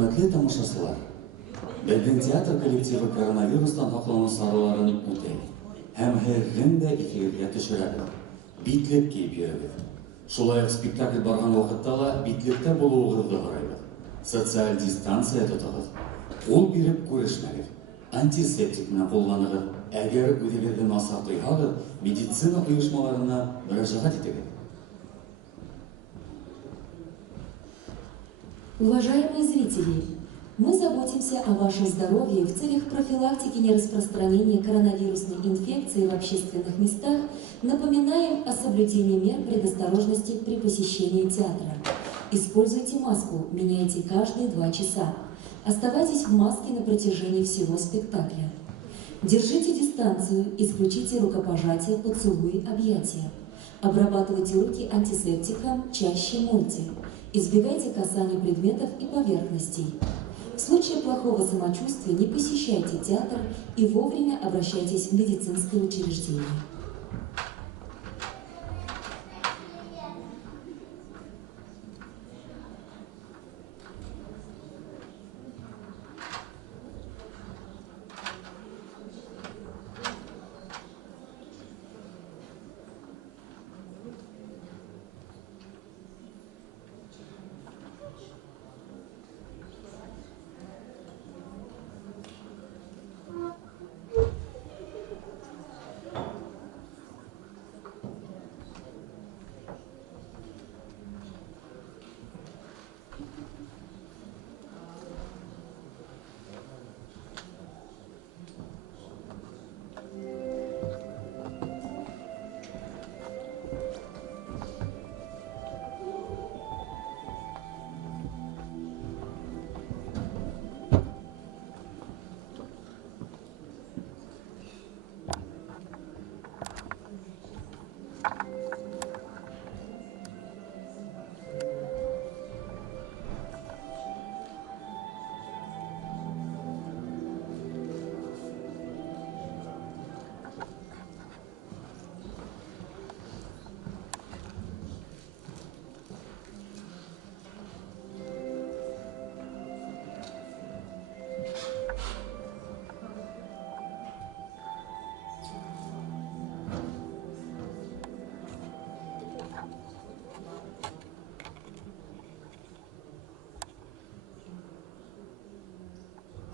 Hürmetli тамашачылар, Belgin театр коллективі коронавирустан саклану сараларын үтәй. Һәм һәрген дә эфиргә төшерәбез. Битлек киеп йөрәбез. Шулай ук спектакль барган вакытта ла битлектә булуыгызды һорайбыз. Социаль дистанция тотыгыз. Ул биреп күрешмәгез. Антисептик менән кулланыгыз. Әгәр үҙегеҙҙе насар тойһағыҙ, медицина ойошмаларына мөрәжәғәт итегеҙ. Уважаемые зрители, мы заботимся о вашем здоровье в целях профилактики нераспространения коронавирусной инфекции в общественных местах, напоминаем о соблюдении мер предосторожности при посещении театра. Используйте маску, меняйте каждые 2 часа. Оставайтесь в маске на протяжении всего спектакля. Держите дистанцию, исключите рукопожатия, поцелуи, объятия. Обрабатывайте руки антисептиком, чаще мойте. Избегайте касания предметов и поверхностей. В случае плохого самочувствия не посещайте театр и вовремя обращайтесь в медицинское учреждение.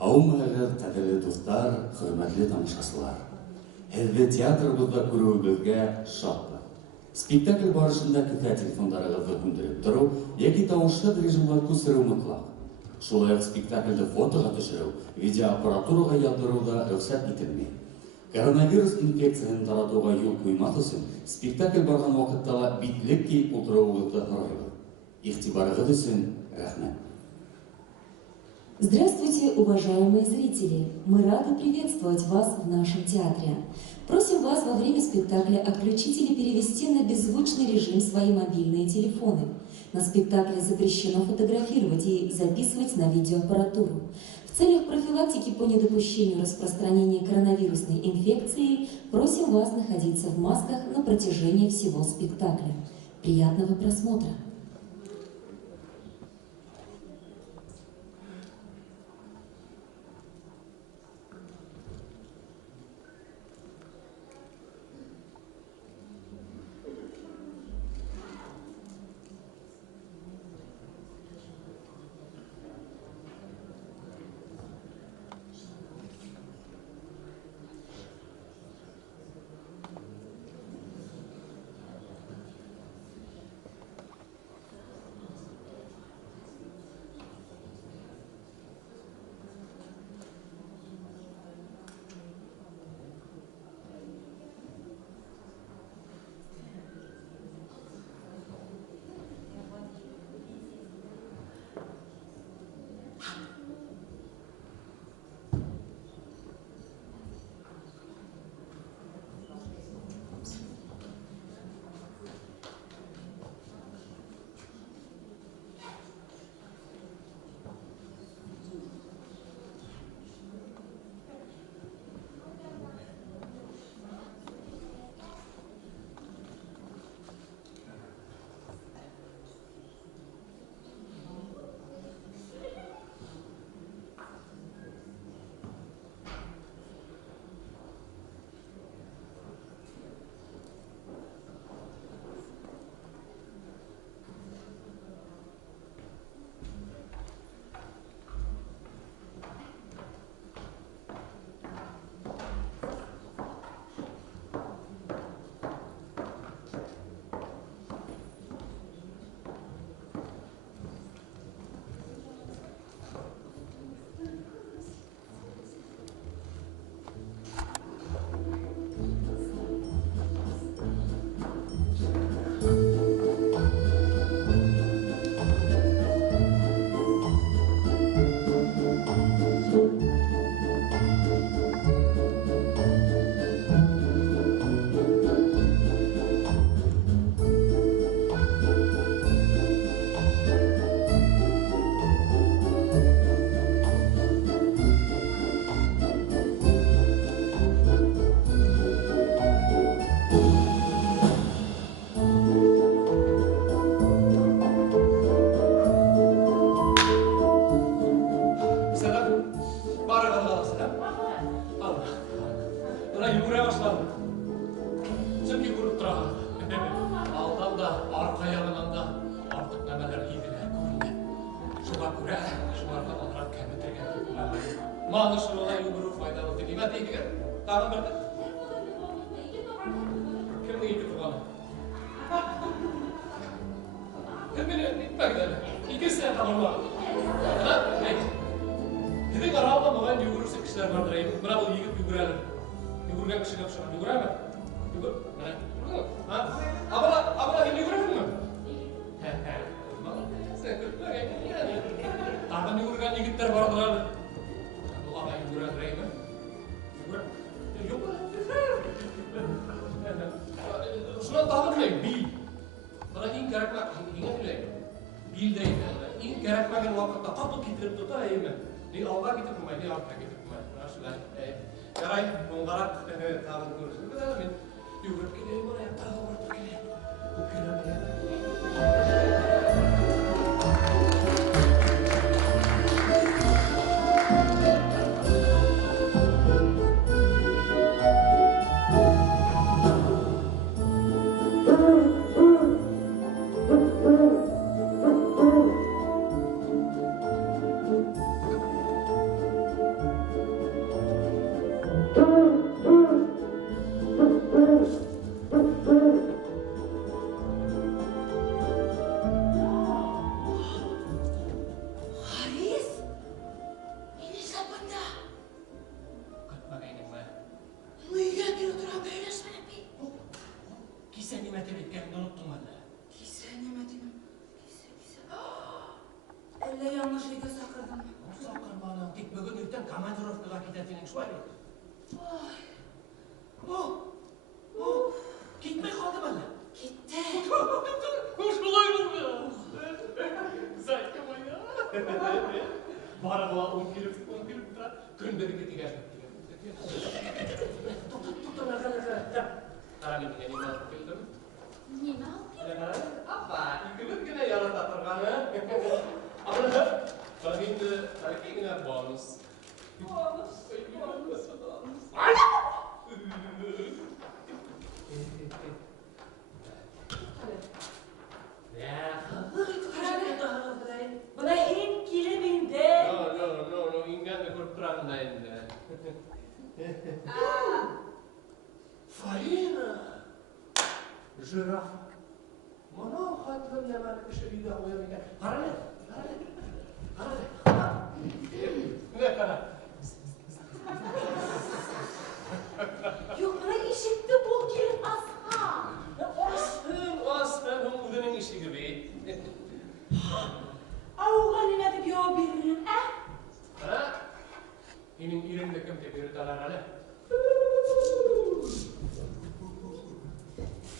Аумағығыз, қадірлі достар, хөрмәтле тамашачылар. Һеҙҙе театрыбыҙҙа күреүегеҙгә шатбыҙ. Спектакль барышында кеҫә телефондарығыҙҙы һүндереп тороу йәки тауышһыҙ режимға күсереү мотлаҡ. Шулай уҡ спектаклде фотоға төшөрөү, видеоаппаратураға яҙҙырыуҙа рөхсәт ителмәй. Коронавирус инфекцияһын таратыуға юл ҡуймаҫ өсөн спектакль барған ваҡытта ла битлек кейеп ултырыуығыҙҙы һорайбыҙ. Иғтибарығыҙ өсөн рәхмәт. Здравствуйте, уважаемые зрители! Мы рады приветствовать вас в нашем театре. Просим вас во время спектакля отключить или перевести на беззвучный режим свои мобильные телефоны. На спектакле запрещено фотографировать и записывать на видеоаппаратуру. В целях профилактики по недопущению распространения коронавирусной инфекции просим вас находиться в масках на протяжении всего спектакля. Приятного просмотра! Maalışı olan yumruğu faydalı değil. Ben değil ki. Tamam mı? Kim de gitti bana? Kim beni gitmekten? İkisi tamam var. Ne? Gidin arabada mı? Yugurursa kişiler vardır. Buna bu yigit yugurelim. Yugurgan kişi kapışan. Yugurer mi? Yugur. Ha? Abla hindi yugurer mi? He. Sen kırpma yani. Tahan yugurgan yigitler vardır. Bu ama yugurer mi? Yugurer. Yok. Şuna tahan bile bil. Bana in gerekmek, ingat bile. Bil değil. İn gerekmeyen vakitte kapı getirip tutayım mı? Ni Allah getirip mi? Ni Allah getirip mi? Nasıl? Yaray, ongarak tahan görürsün. Bir daha ben yugurer gideyim oraya. Tahan var gideyim. Bu kiramaya.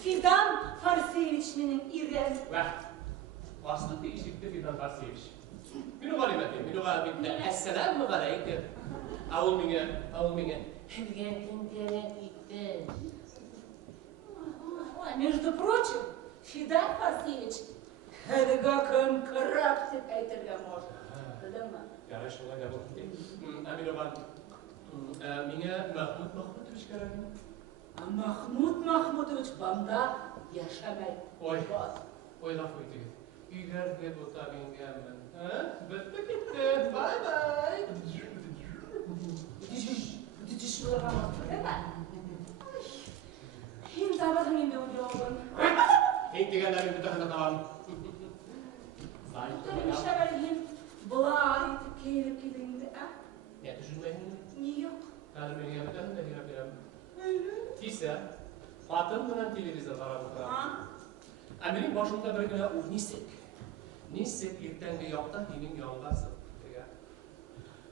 Fidan Farseviç'nin İrem. Aslı değişikti Fidan Farseviç. Minu galimeti, minu galimeti. Esselamu aleyküm. Avul mine. Между прочим, Fidan Farseviç Hedegak'ın karakter eytirge может. Bildin mi? Yarış ola da bu. Aminu galim. Mine Mahmut çıkarayım. Mahmut Mahmutoviç banda yaşamay. Oy laf uydu. Ügerge bu tabin gelmen. Bitti gitti. Bye bye. Diş bulamaz. Değil mi? Hem sabahın yine uyuyordun. Hem diğerlerin bir daha tamam. Tabii işte hem bulay gelip gidince. Ne düşünmeyin? Niye yok? Kadın beni yapacağım da yapacağım. Ise Fatın bilen televizorlara bakarım. Benim başımda bir gün Nisek ertenge yoqda mening yonga sirtga.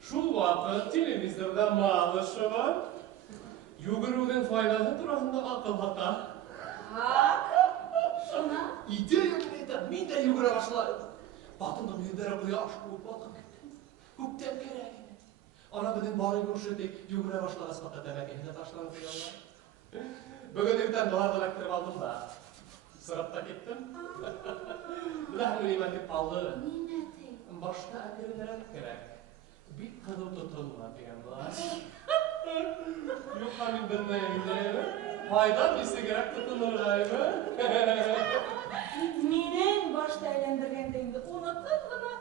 Şu vaqt televizorda ma'lushi var. Yuguruvdan foydasi turasida aql haqqa. Şuna? İdeya neydi? Men de yugura başladım. Batımdan yündere quyosh batib ketdi. Ko'kdan kerak edi. Ana bilan boring o'shadek yugura boshladi asfaltda demak endi tashlanib qo'yganlar. Bugun ertan dolarlar kirib oldim da. Sırapta gittim. Bular nima deb qoldi? Boshqa aktivlar kerak. Bir qadam tutilma deganlar. Yo'q, men bilmayman. Foyda desa kerak tutilmaymi? Mening boshda aylantirgandingni unuttingmi?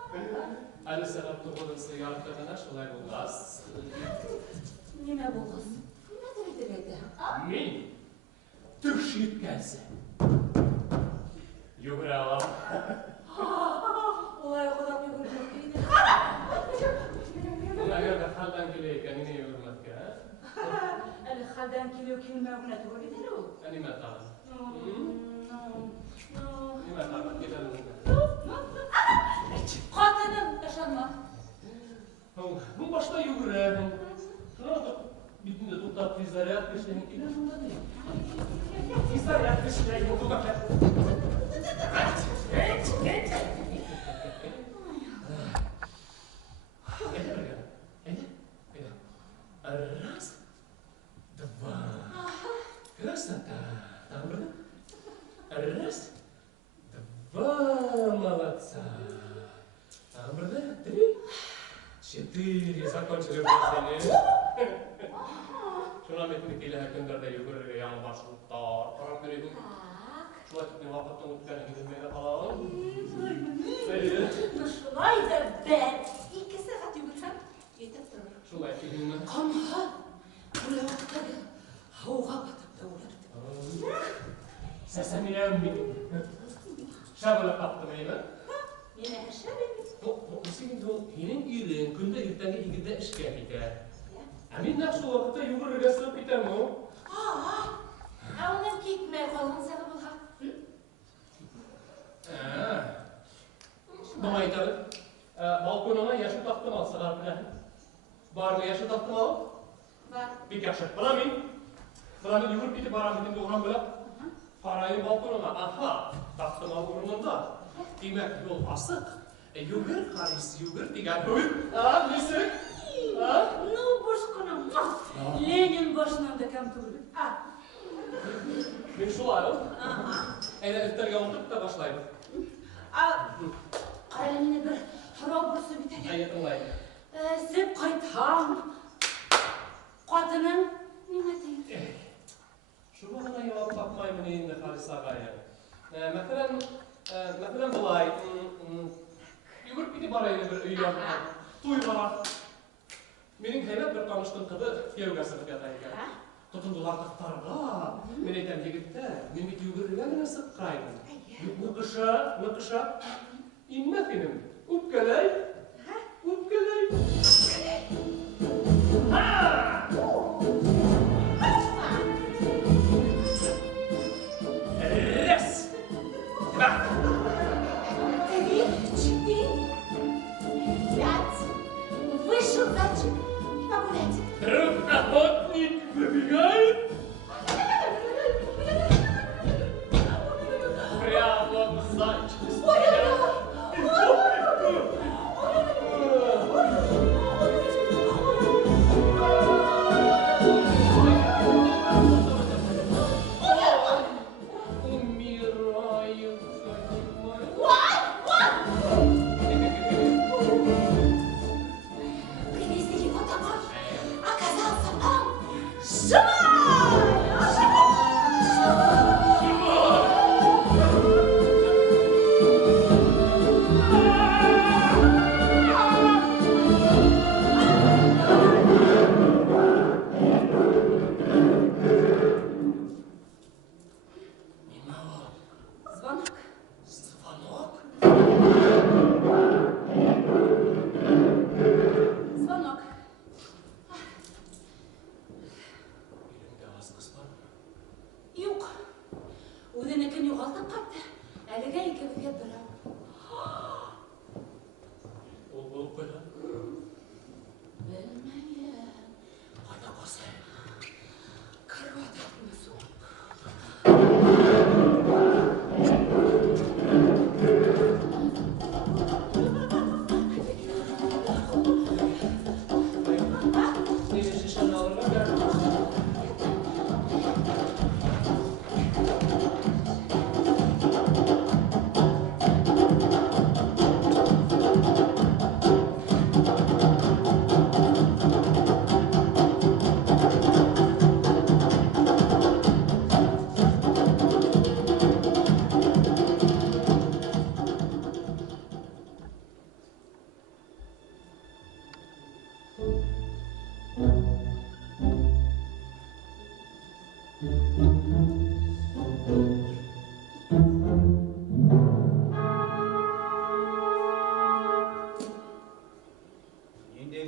Әлі сәғат тұрғыдың сыйарықтығына шылай болғас. Неме болғыз? Неме дұрдыреді? Мен түш еткәлсі. Югіре алам. Олай құдақ үйгірдік дейді. Әгерді қалдан келейік, әніне югірмәтке, Әлі қалдан келеу келмеуіне түгілі деді ол? әнеме тағын. Неме тағын, кетәлі. Қатының ташанма. Бұл башта югіре. Шынақты бітінде тұқтап физарят кешілеген келер мұнда не? Физарят кешілеген тұқтап. Раз, два, красота. Раз, два, молодца. Три, четыре. Закончили упражнение. Шuna metni келе көндерде югірге яңы маршруттар қарап беретін. Шулай түтіне вақыттың өткені келмейді қалауын. Шулай да бәт. 2 сағат югірсем, етіп тұрыр. Шулай келмейді. Қамға, бұл уақыттады хауға батып да оларды. Сәсәмелем мен. Шабылы қапты меймін. Мені әші бейміз. Өсегінде ол енің үйрен күнді ертеңге егірде ішке кетер. Әмен нақшы уақытта югірге сұрып кетем ол. Онын кетмей қалған сағы бұл хақ. Бұл айтады. Балконына яшы тақтым алса қарып біләді. Бар ма яшы тақтым алып? Бар. Бек яшы. Бұна мен югіріп кетіп барам бітімді ұрам біліп. Қарайын балконына. Аха, тақтым алып ұрынында. Демек, ол асық. Югір, қарайсы югір деген бөйт. Несі? Ну, бошқына. Ленин бошынан да кәм түгілі. Мен шулай ол. Әйді үттерге ұмтып та башлайды. Қарай мені бір сұрау бұрсы бітеді. Әйді ұлайды. Сеп қайтам. Қатының неме дейді? Шубағына елап тапмаймын енді қарайсы ағайын. Мәселен бұлай. Югіріп кете барайын бір үйген той бара. Менің хәйбәт бір таныштың қыды кеуге сырып ятайын. Тұтындылар тақтарға. Мен айтам егітті, мен бет югіріге мені сыққайын. Нықыша. Инмәт енім. Үпкелей. Раз. Два. 3, 4, 5. Вышел зайчик погулять. Друг охотник выбегает. Прямо в зайчик.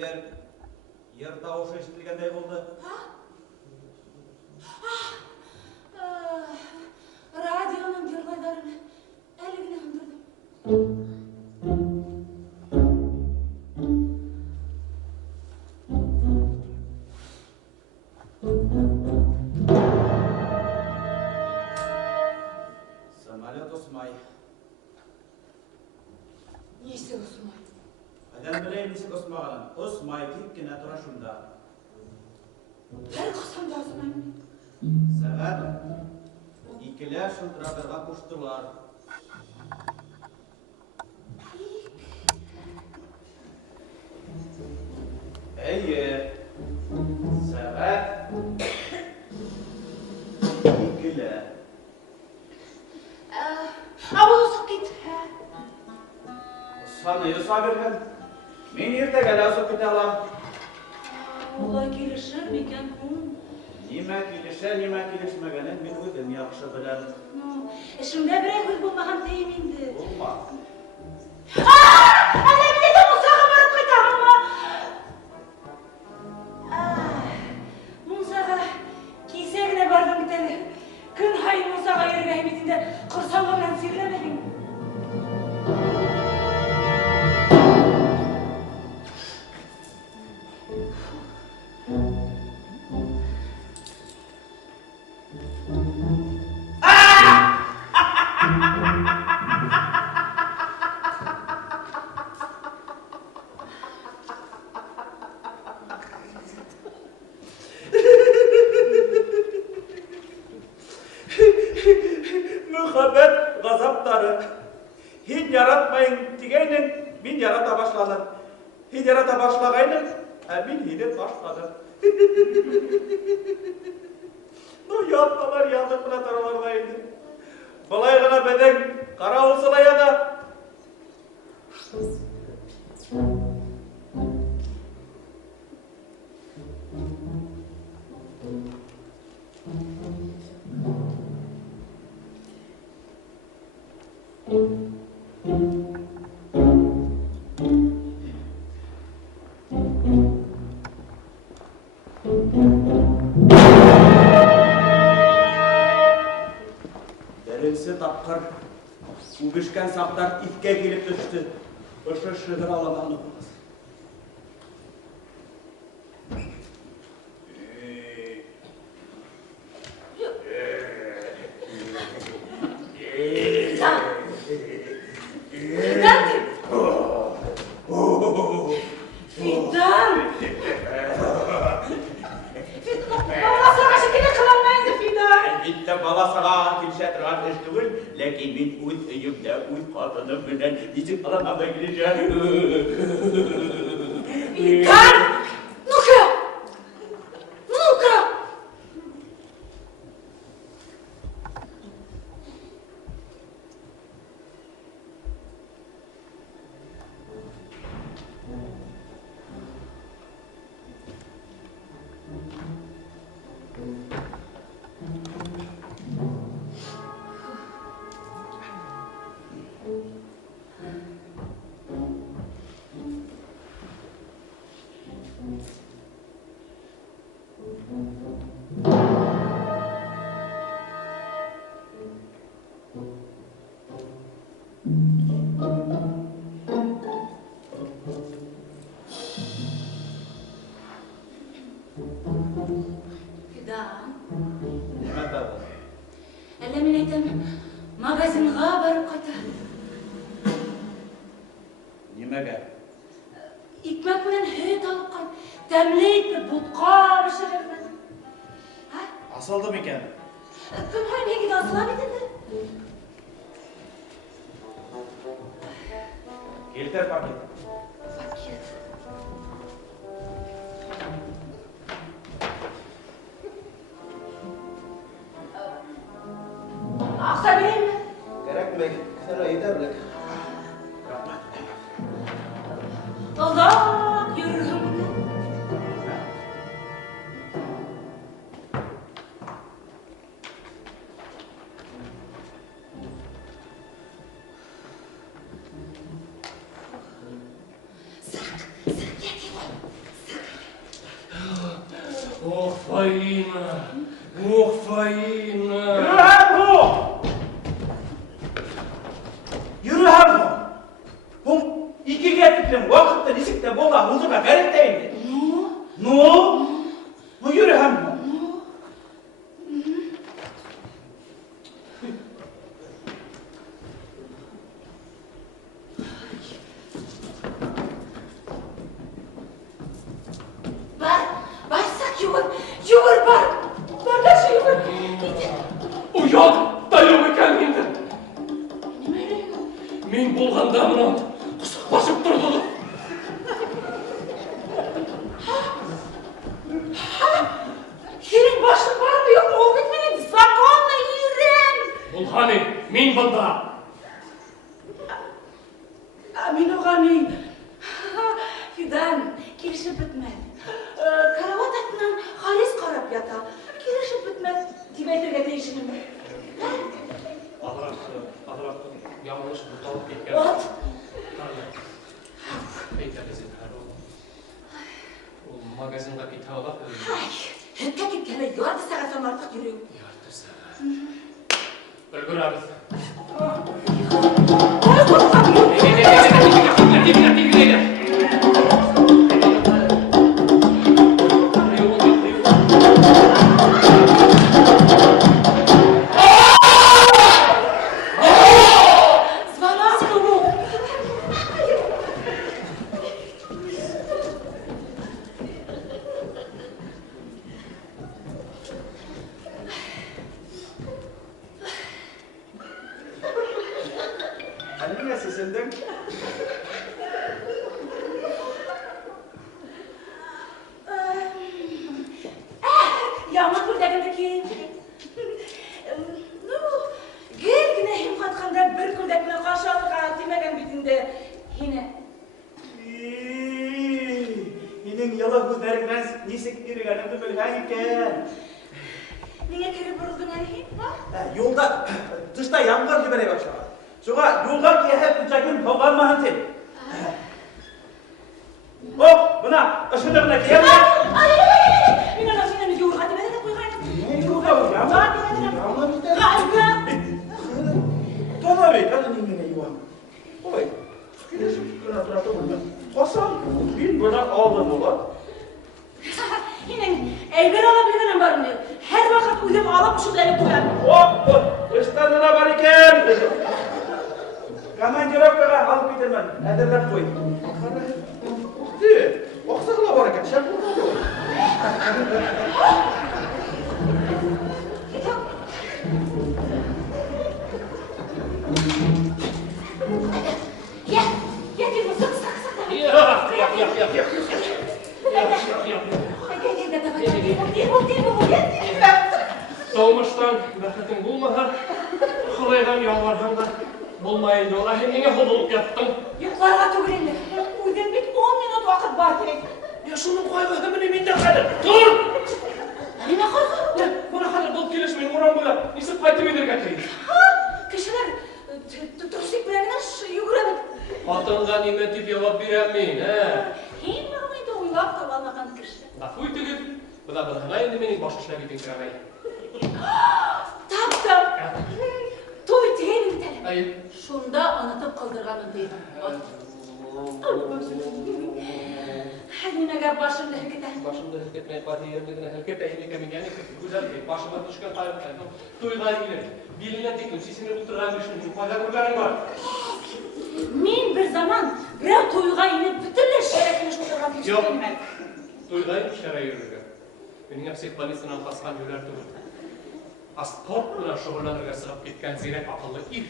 Егер ер дауысы естілгендей болды. Радионың жырлайларын әлігіне қындырдым. Самолет осмай. Несі ұсымай? Қайдан білейін несі осмағанын. Осмай кепкені тұра шында. Бір қысам да ұсымайын. Сәғат икілер шылтыратырға құштылар. Әйе, сәғат икілер. Абыл ұсық кет. Осаны ұса берген. Мен ерте кәлі ұсып кете алам. Олай келішір мекен күн. Нима келішмегенін мен өзім яқшы білем. Ішімде бір әйгіл болмаған дейім енді. Болма. Әлі біледі мұсаға барып қайтағым ба? Мұсаға кейсегіне бардым бітелі. Күн хайын мұсаға ерге әйметінде құрсанға білен сирлемедің. Mühabbet gazapları. Hiç yaratmayın degeynin, ben yarata başladım. Hiç yarata başlagaynin, ben hidet başladım. No yapmalar yazık buna tarvarlaydı. Kolay gana beden kara olsala ya da. Birinci tapkır, ubişken saplar ifke gelip düştü. Öşü şıdır alamanı bulmaz. Fidan! Bana sana şekilde kılanmayındı Fidan! Elbette bala sana kimse tıraş değil, lakin ben uz evimde uz kadını bilen bizim alana gireceğim. Fidan! Ну-ка! Ну-ка! Fidan! Ne tabi? Әлі мен айтам, магазинға барып қайта. Немеге? Икмәк менен һөт алып қайт. Тәмлейт бір бұтқа пішірерді. Asıldı mı iken? Күн хайын егіде асыла бетеді. Келтер paket. Пакет. Ақша берейін бе? Gerek mi? Sana yeterlik. Ұзақ жүргім бітті. Сақ, ет. Фаина! Ох, Фаина! Yürü hem bu. İki getirdim vakitte riskte bola huzura gerekteydi. No? Bu yürü hem. Barsak yugur bar. Bardaşı yugur. Uyan! Dayım ekan mende! Men bolganda mынан кысып басып турду. Senin başın var mı yok mu? Ol bitmedi. Zakonla yürüm. Бул хани мен банда. Amin oğanı. Fidan, kirişip bitmedi. Karavat atından halis karab yata. Kirişip bitmedi. Dimetirge değişinim. Азыраак ямылыш буталып кеткен. От. Бейтелесин Ул магазинга кете алат. Hükke gittiğine yardı sağasan artık yürüyüm. Яртысы. Өлгүрабыз. Ay korkak yürüyüm. Anne sesinden. Yağmur buradakindeki. Gel güne hem katkanda bir kurdakına karşı alıp demeyen bitinde. Yine. Yine yala gözlerinden nisik bir ganımda böyle hangiken. Niye kere vuruldun hani? Yolda dışta yağmur gibi ne başladı. Sonra yolda ki hep uçakın tokanmağın sen. Hop buna ışınlarına kıyamam. Ay! Yine nasıl yine yoğur hadi bana da koy haydi. Ne yoğur ya? Yağmur bir de. Tona bey kadın yine yuvam. Oy. Kına tarafta bunu. Hasan bin bana aldım ola. Yine evvel alabildiğinin var mı? Her vakit uyum alıp şunları koyar. Hop! Istanına var iken. Kaman cevap ver alıp gidelim ben. Ederler koy. Değil. Oksakla var iken. Şak burada yok. Gel. Gel gel sık sık sık. Yak. Soğumuştan bakatin bulmaha, kılaydan yalvardan da bulmayınca ola hemine hodulup yattın. Yukarıga tügüründe. Uydan bit 10 minut vakit var direkt. Ya şunu koyma hemine minde kadar. Dur! Nime koygu? Ya buna kadar bulup geliş men oran bula. Nisip kaytı bedir getireyim. Kişiler turşik bilenler yuguradı. Atınga nime tip cevap biremeyin, he? Hem mağmaydı uylap kavalmakan kişi. Laf uytugit. Bu da bana ayında menin baş işler gidin kıramay. Taptım. Toy teğenim tele. Hayır. Şunda anlatıp kaldırganım deyim. Nime gar başımda hareket et. Başımda hırketmeye parti yerine hırket eğimi kemin yani güzel bir başıma düşken kaybı saydım. Duyulan gelir. Biline dikim sesini unuturan düşündüm. Fayda kurgarım var. Men bir zaman bir toyga inip bütünle şerefini şoturgan kişiyim ben. Duyulayım şere yürürge. Benim hepsi balisinden kaskan yürür durur. Sport bilen şoğullarına sığıp gitken zirek akıllı ir.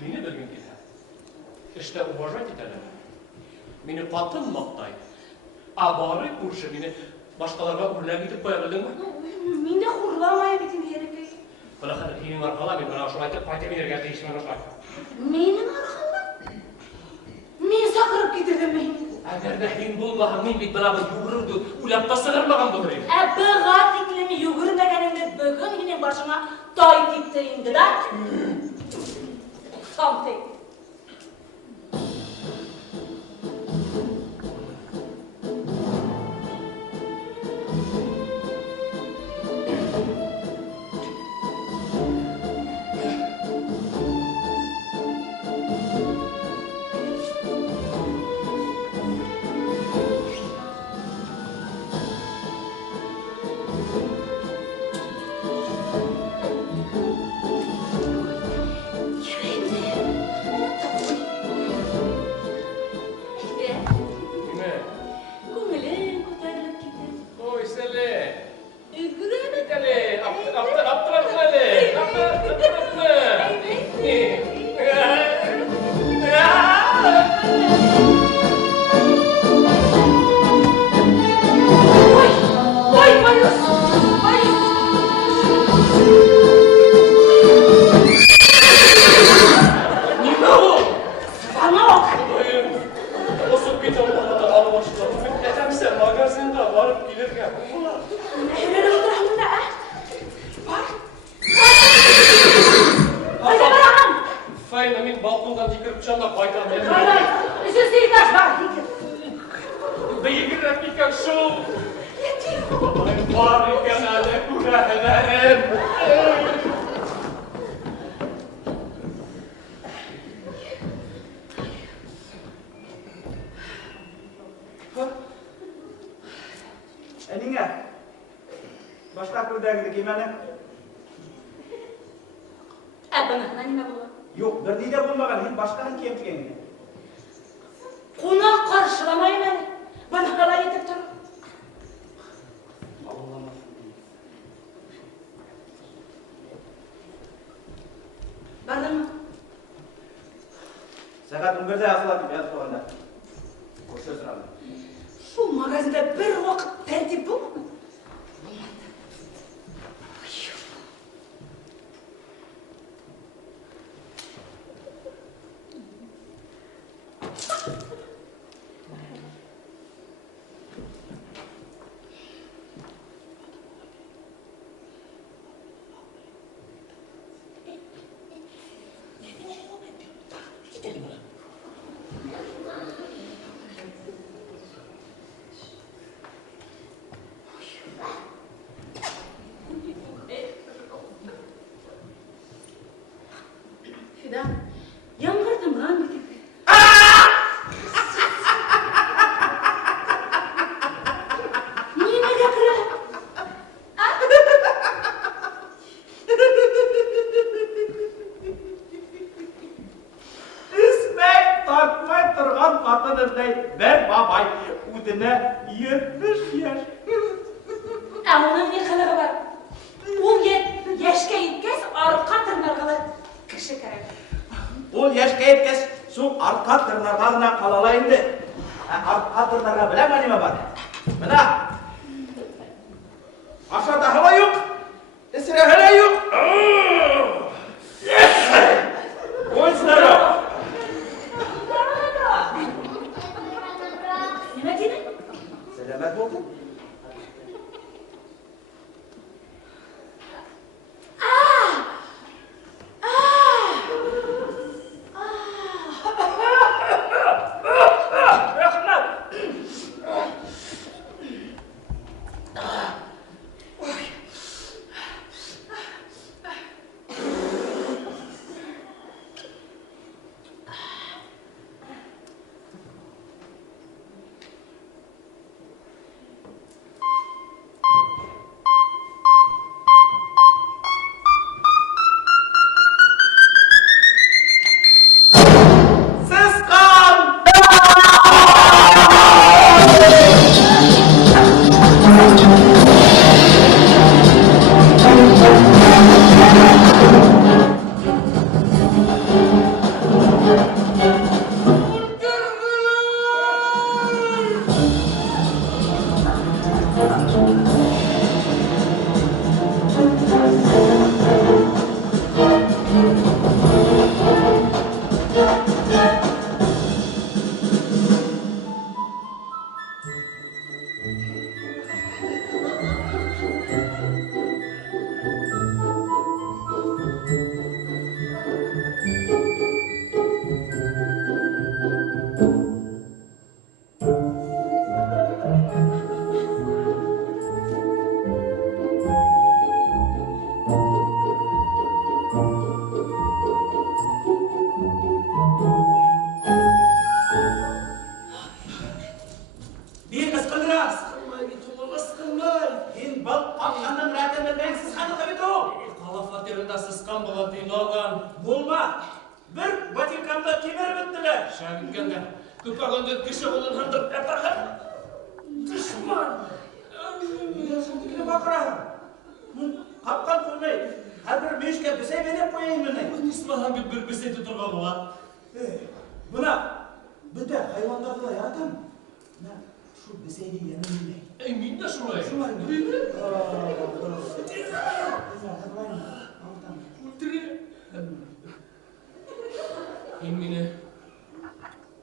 Meni bilgin gider. İşte уважать ederler. Meni patın maktay. Abarı kurşu meni başkalarına urla gidip koyabildin mi? Men de hurlamaya bitin diyerek. Bırakın hinin arkala ben bana şu ayette payta binerge değişmeni başlayın. Menin arkamda? Men sakırıp gidirdim beni. Agar da hin bulmahan men bit bana yugururdu. Ulapta sığırmagan bulur. Bıgat iklimi yugurmaganımda bugün yine başıma tay gitti indi da. Tam tek. барып келерге болмала. Нәһелер отырамын да, бар. Қайда барамын? Файна мен балкондан екіріп шанда байтам. Қайда? Үшінші этаж бар. Бейгір әпкекен шоу. Бар екен әлі күрәһелерім. Әніңе, башқа көрдәгіді кемәні? Әббанатына неме болған? Yok, bir neyde bulmagan, hep başkanın kemtігені. Қонақ қаршыламайым әлі. Бана қалай етіп тұр. Бардың ма? Сағат 11'de асылатып ятып қойғанда. Көрсе сұрады. Шу магазинде бір уақыт тәртіп бұл ма? Fidan, yangırdım lan bir tık. Niye ne yapıyor? İsmey tartmay тұрған қатынындай бір бабай өтіне 70 яш. Оның не қылығы бар? Ол ешке еткес арқа тырнарғалы кіші керек. Ол яшқа еткес сол арқа тырнарғалына қалалайынды. Арқа тырнарға біле ма неме бар? Мына ашада хала жоқ, ісіре хала жоқ. Ойсынары. Неме дейін? Сәлемет болдың?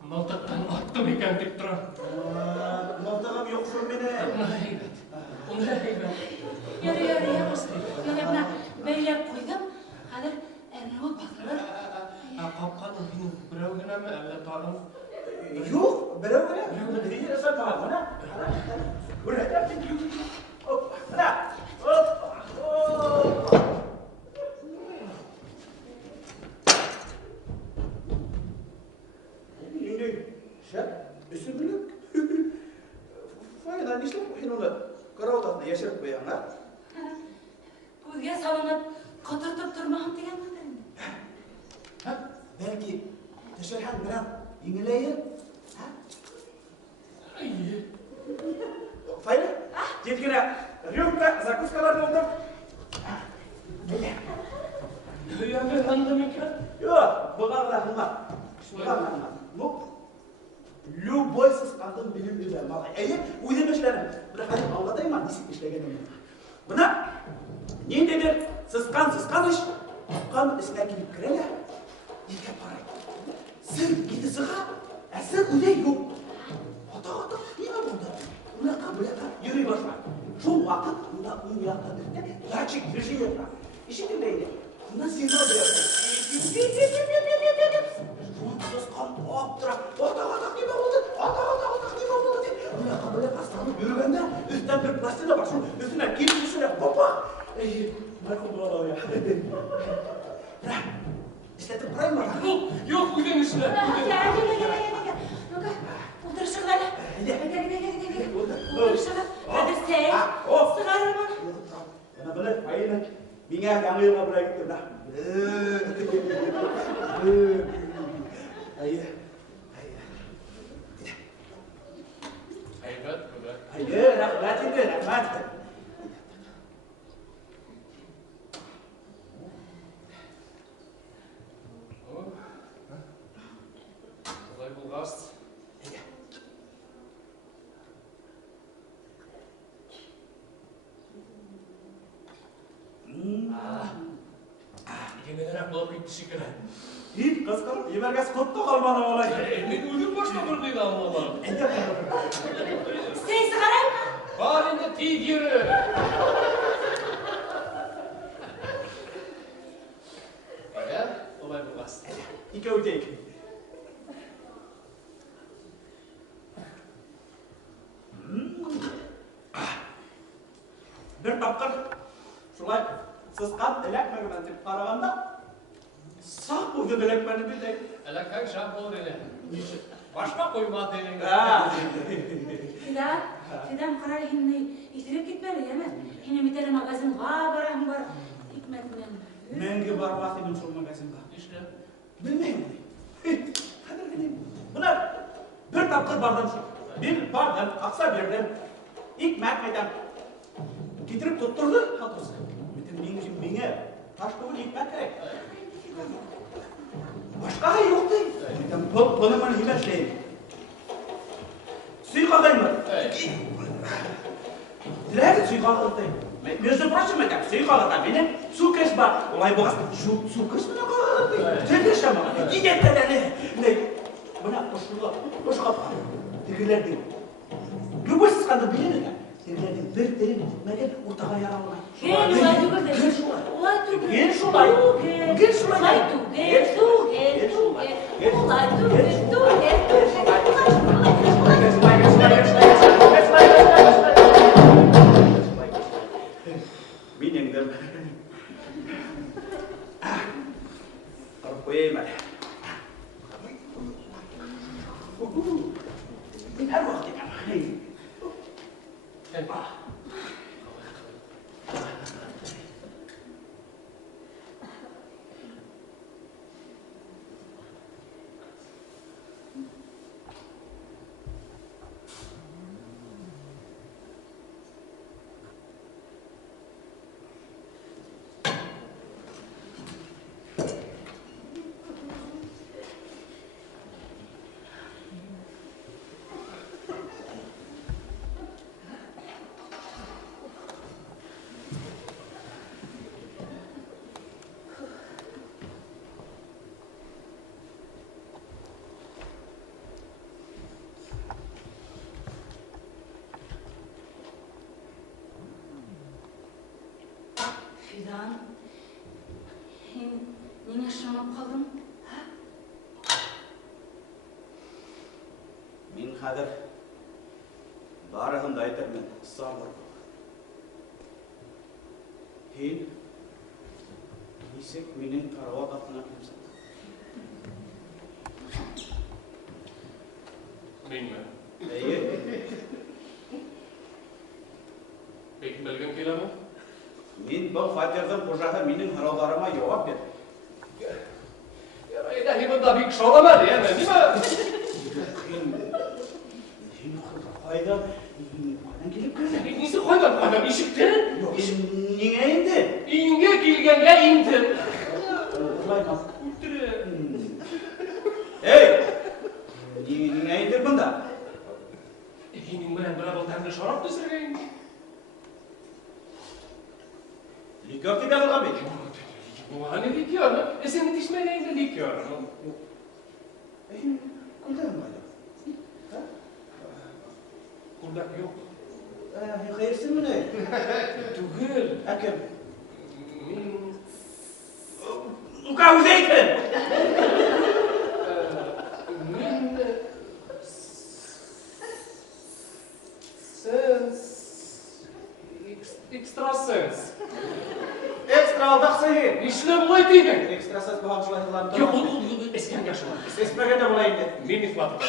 Малтақтан аттым екен деп тұрам. Малтағам жоқ meni. Onda heybet. Yürü yapmış. Yürü beylep koydum. Hadi emri ol bakılır. Kapkanın benim birovgine mi elle tanım? Yok, berapa ni? Dia rasa faham mana? Boleh tak? Oh, mana? Oh. Ini şap, üstünlük. Fayda işte bu onu karavdatda yaşarıp koyan ha. Көзге салынып, қатыртып тұрмағым деген қандай? Ha? Belki teşerhan biraz İngilizce. Ha? Fayda? Yetkine rüyumda zakıskalar oldu. Duyamı hanım iken. Yok, bugarlar hıma. Bugarlar hıma. Bu любой сысқандың білім білі. Әйе, өйдемешлерім. Бірақ әлем Алладай ма? Несіп ішлегенім. Бұна, ненде бер сысқан іш. Сысқан ісіне келіп кірелі. Неге парайды? Сен еті сыға, әсір өдей yok. Ата-ата, неге болды? Бұнақа, үйрей башла. Жол уақыт, бұнда ұяқта бірде, лачик бірші етра. Ешекін бейді. Бұна сені өдейді. Сысқан оптыра. Ата-ата, неге болды? Ата-ата, неге болды деп. Бұнақа астанып үйрегенде, үстен бір пластина бар. Үстіне келіп үстіне бапа. Марқұм болады ой. Бірақ, işletim parayı mı var? Yok ödemişler. Ну-ка, отырып шығып әлі. Отырып шығып, қазір сәй, сығарым оны. Yana böyle ayını bine yanıyla bırakıp da. Ayı. Heybet bu da. Ayı, rahmat idi, rahmat. Olay bulgaz. Yemelerek bulup gitti şükür. İyi kızgın, yemergesi kutlu kalmanı olay. Emin uygun başta buradaydı anlamadım. Сәй сығарайым ма? Var indi tigiri. Evet, olay bulgaz. İki öteyik. Bir tapqır, şulay, sısqan elekmegimden tip qaraganda, sağ boyda belekmeni bir deyip. Hele kay şah olur ele. Başka koyma deyin. Fidan қарар хинni итіріп кетмелі, еме? Хинни метері магазинға барам бар. Хикметінен. Mengi var vaktimin sol magazinda. İşte. Bilmeyim bunu. Kadir bileyim. Bunlar bir tapqır bardan şu. Bir bardan, aksa birden, ilk mehmeden getirip tutturdu. Hatosu. Metin minge taş kıvıl ilk mehmeden. Başka yok değil. Metin bunu bana himer şey. Suyu kakayım mı? Evet. Dilerdi suyu kakayım değil. Между прочим, это все холода, меня сукаш ба, олай богас, сукаш мына колды. Тегеш ама, идет тәләне. Не, мына ошқа тегелердин. Любой сысқанды біледі ка. Тегелердин бір терем мәген ортаға яра алмай. Олай түгілді. Олай түгілді. Ген шулай. Ген шулай. Олай Min yang dem. Kalau kue mana? Her vakti ama. Tempa. Жан, неге шамап қалдың? Мен қазір барығымды айтырмын, сабыр. Хен, несек менен карауат атына кемсін. Мен ме? Әйе, Бек білгім келемін? мен бұл фатердің қожағы менің қараударыма жауап бер. Әйдәхи бұнда бек шоламады, әмі, неме? Қайдан келіп кірді? Несі қойдан ишіктен? Неге енді? Үйінге келгенге индім. Құлаймас. Үтірі. Ей! Неге енді бұнда? Үйінің білен бір абылтанды шарап түсірген. Ликер тек алған бек. Hani likör mü? Senin içmeyle likör mü? Kuldak mı? Kuldak yok. Hayırsın mı ne? Tugul. Akım. Min... Ukavuzeyken! Min... Sens... Ekstrasens. Ekstra aldaqsa he. İşte bulay deydin. Ekstra ses bu hamşılayılan. Yok, esken yaşlı. Esmege de bulayın de. Men iflatıda.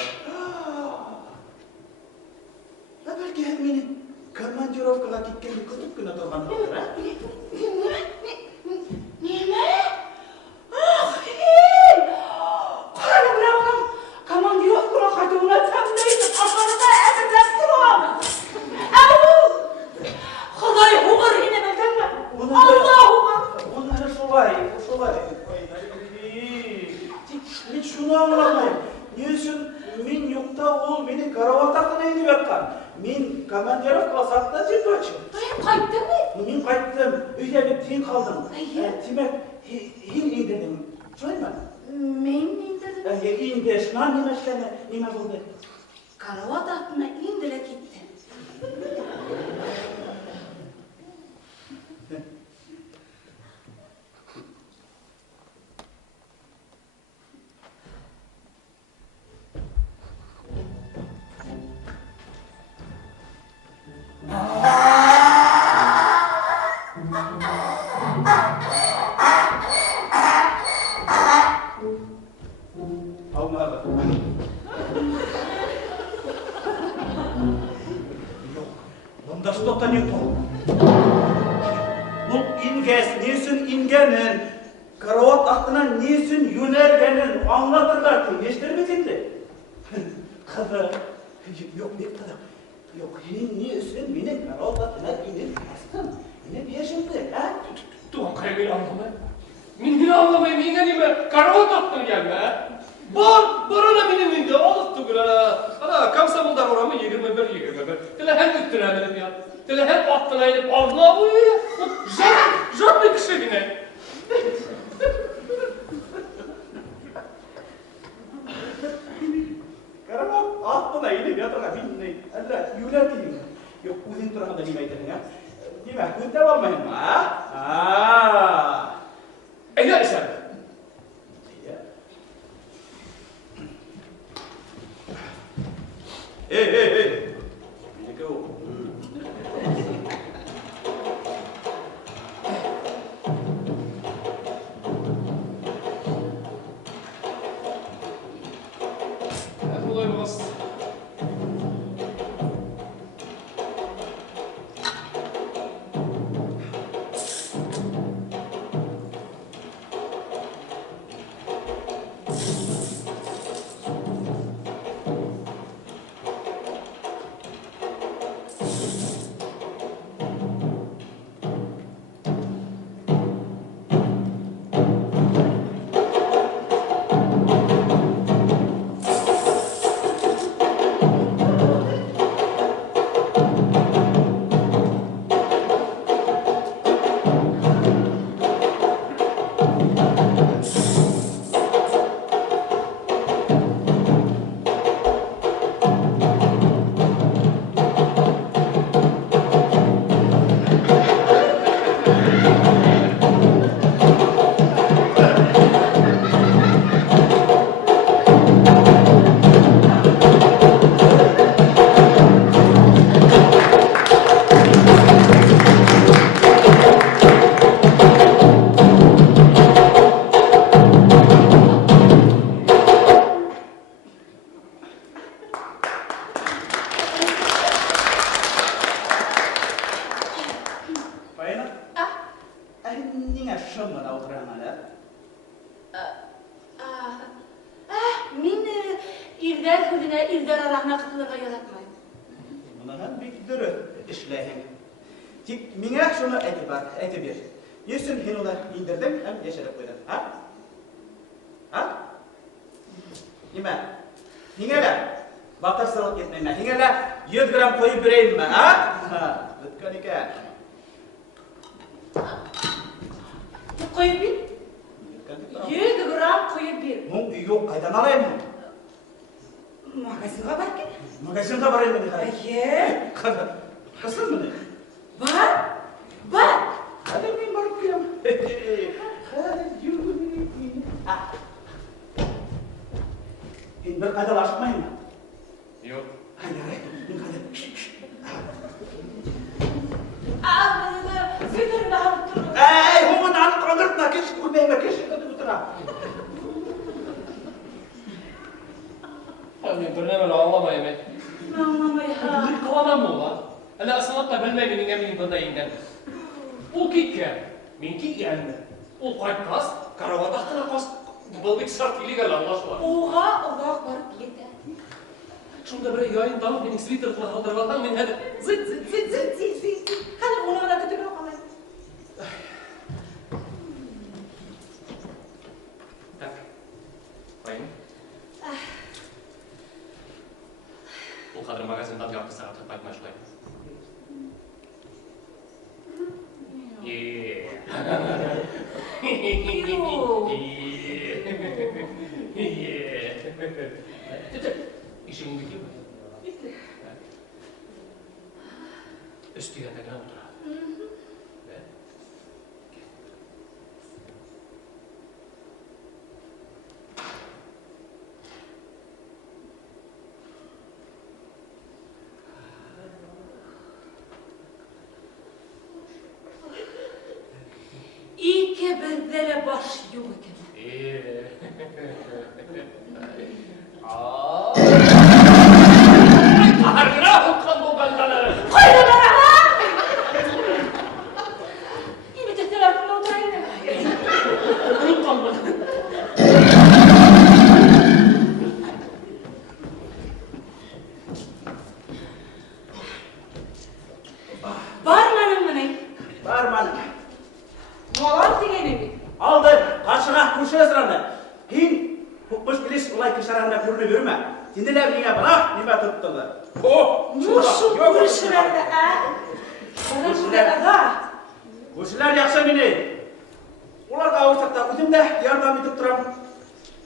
Belki hem beni komandirovkaga ketkenде күтіп күнә торган булыр, а? Неме? Ах, ей! Қара бірағым, командировкаға қайтуына таңдайды, қашарыда әзірлеп тұрам. Әу! Құдай ұғыр ене білдің бі? Алла ұғыр! Оны шулай. Мен шуны аңламайм. Не үшін мен юқта ол мені карават артына еніп жатқан. Мен командировкаға сатта жетпекші. Қайттың бе? Мен қайттым, үйде мен тиын қалдым. Әйе? Демек, ен ендірдім. Шулай ма? Мен ендірдім. Енді, шынан неме болды? Карават артына енділе кетті. Алмады. Жоқ, мұнда что-то не то. Бұл ингес, несін ингенін, карават артынан несін юнергенін аңлатырға ештермесеңді. Қызық. Жоқ, не қызық. Жоқ, не үшін менің карават артына инен қастым. Инен ешімді, ә? Tuğan kaybıyla anlamay. Min yine anlamayım, yine nime karavat attın gelme. Barana benim minde alıp tugula. Ana kamsamıldar oramı 21. Tele hem üstüne benim ya. Tele hem attına inip ağzına uyuyor. Jart bir kişi yine. Карават артына инеп жатырға мен әлі юлар деймін. Жоқ, өзің тұрғанда неме айтасың, а? Неме, өте алмайын ма, а? Eyler sen. Ey! Meniki o. Kolay olmaz. күніне илдер арағына қытылырға яратмай. Мұнаған бек дүрі ішләйін. Тек меңе шуны әйті бер. Есін хен олар илдердің әм ешеріп қойдан. Неме? Хеңелі? Бақыр сырық етмейме. Хеңелі 100 грамм қойып берейін ме? Бүткөн екен. Қойып бер? 100 грамм қойып бер. Мұң үй жоқ, қайдан алайын мұң? Магазинға бар кен? Магазинға барайын мені қарай. Әйе. Қысың мені? Бар? Бар? Hadi ben bakıyorum. Hadi yürü. Bir kadar aşmayın mı? Yok. Hadi. Fikrini alıp durun. Humun anı kaldırtma. Keş kurmayma. Keş kaldırtma. Ben birnemeli anlamayayım. Anlamayım. Kıvanan mı ola? Hala ısınlıkla bilmeyi benim eminim bunda yeniden. O kikke, minki gelme. O kaytmaz, karavat ahtına kas. Bu bir şart illegal anlaşılan. Oğa barıp yeter. Şunda bir yayın dalıp benim sviter'ına kaldırmadan ben hadi zıt. Hadi onu da kötü bir okalım. Tak. Bayım. O kadar magazinden yaptı saatlik paylaşlayın. İşin bitti mi? Bitti. Üstü yandakine otur. İyi ki bendere baş yok iken. Hargına hukkan bu bendaları. Koyun bana! İyi bir tehtel altında oturayım. Unutmam bunu. Barmanın mı ne? Barman. Molan degeni mi? Aldı. Karşına kurşun sıranı. Hin. Hukmuş bilis olay kışaranda görünü görme. Dindiler niye bana? Nime tuttular. Muşum kurşunlarda ha? Bana burada aga. Kurşunlar yaksa beni. Ular kavursak da özüm de yardım edip duram.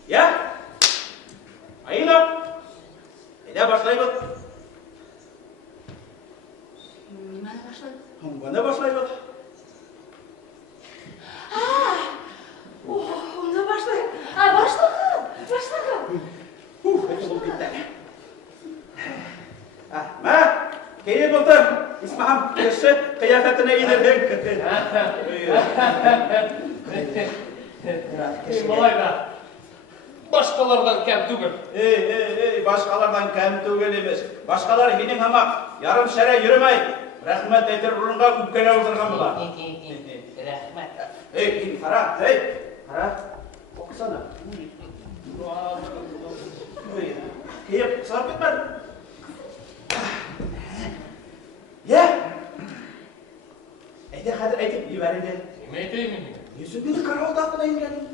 Ya? Ayıla. Hayda başlayalım. Nimana başladı? Bana başlayalım. Onda başlayın. Başladı. Hadi bu bitti. Ma, keyif otur. İsmaham, kışı kıyafetine gidelim. Malay da. Başkalardan kem tügür. Başkalardan kem tügülümüz. Başkalar benim ama yarım şere yürümey. Rahmet edir burunga küpkene oturgan bular. Rahmet. Kara. Okusana. Keyif, sılap gitmedi. Ya. Hadi aytıp yiverin. Yemeği mi? Yüzündeki kara odakına ingelim.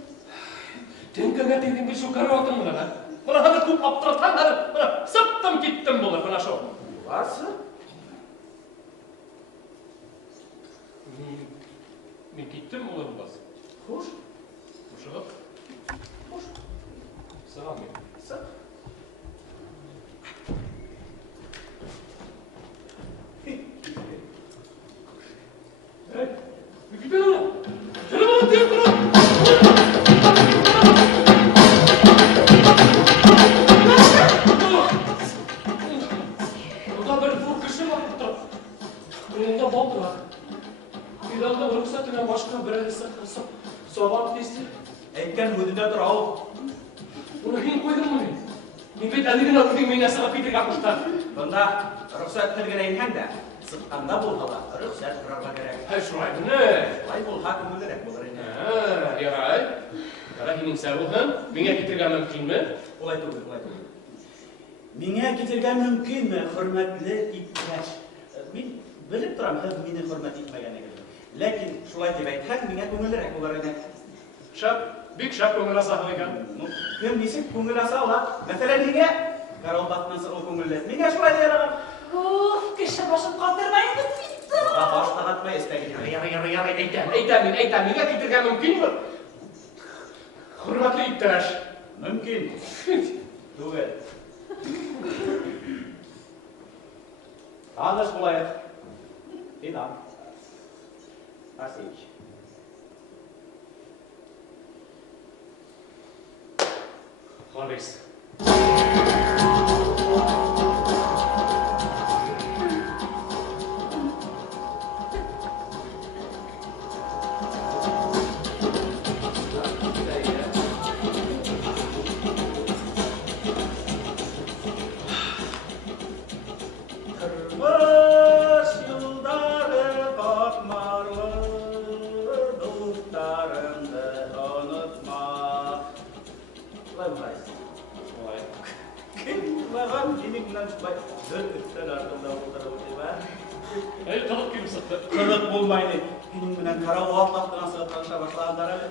Tengkanga tengkanga şu karavatın mı lan? Bana hadi kup aptıratan hadi. Bana sıktım gittim bular bana şu. Varsın. Ben gittim mi bular bas? Hoş. Hoş ol. Hoş. Selam ya. Sen. Hey, bir gidelim lan. Gidelim lan diye durun. Burada bir bu kışı var burada. Bunun da bol var. Bir anda ruhsatına başka bir sıkılsa soğan testi. Eyken hududda dur al. Bunu hin koydum mu? Nipet alıgın alıgın beni asla pitir kapmışlar. Bunda ruhsat kırgıneyin hende. Sıkkanda bul hala. Ruhsat kırarla gerek. Hay şuraya ne? Vay bul hakkımı gerek bular yine. Ha, yaray. Kara hinin sevuhan, beni getirgen mümkün mü? Olay tuğ. Миңа кетергә мөмкинме, хөрмәтле иптәш? Мин белеп торам, һез мине хөрмәт итмәгәнегезне. Ләкин шулай дип әйтһәң, миңа күңеллерәк булыр иде. Шәп, бик шәп күңел асаһың икән. Кем нисек күңел аса ала? Мәсәлән, миңа Каралбатның сыгыл күңелле. Миңа шулай да яраган. Кеше башын катырмай бит. Баш тагатмай истәгән. Ярый, әйтәм, миңа китергә мөмкинме? Хөрмәтле иптәш. Мөмкин. Түгел. Андыш булайык. Иван Васильевич. Харис. Кырмыш юлдары капмарлы, дуҫтарыңды онотма. Шулай булайсың. Шулай. Кем уйлаган синең белән шулай бер өстәл артында утырып утыра? Кылып килеп сықты. Кырык булмайды. Синең белән карават астына сыгып таныша башлагандар әле.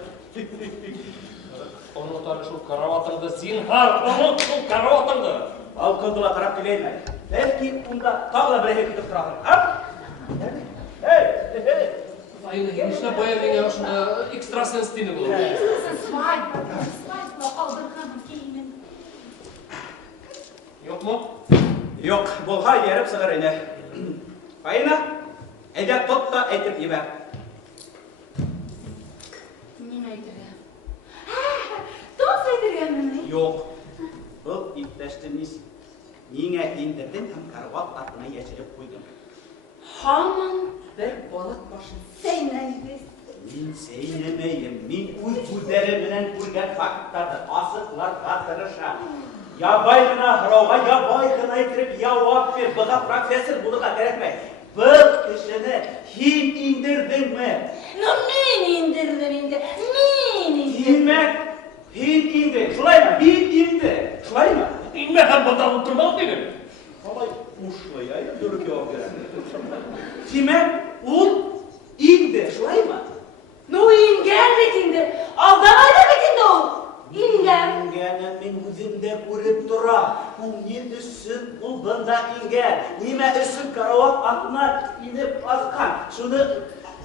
Onu tabii şu kravatında zinhar, onu şu kravatında. Ал кылдыла карап киләйме? Бәлки унда тагы берәү китеп торалар. А? Эй! Ayını genişle boyavenge şunda ekstrasens dini bu. Свадьба алдырган кеймен. Yok mu? Юк, булһа ярып сыгыр иде. Айна, әйдә тот та әйтеп ебәр. Мин әйтергә. Тот әйтергәме? Юк. Был иптәште миңә индердең һәм карават артына яшереп куйдың. Һаман бер балык башын сәйнәйбез. Мин сәйнәмәйем. Мин үз күзләре белән күргән фактларны асыкларга тырышам. Ябай гына һорауга ябай гына итеп җавап бир. Быга профессор булырга кирәкмәй. Был кешене һин индердеңме? Мин индердем инде. Мин индердем. Димәк, һин инде. Шулаймы? Мин инде. Шулаймы? İnme hem batalım turmak benim. Алай ушлый, ай, дөрек җавап бирә. Димәк, ул инде. Шулаймы? Ну ингән бит инде. Алдамады бит инде ул. Ингән. Ингәнен мин үземдә күреп торам. Ул ни өчен ул бында ингән? Нимә өчен карават артына инеп баскан? Шуны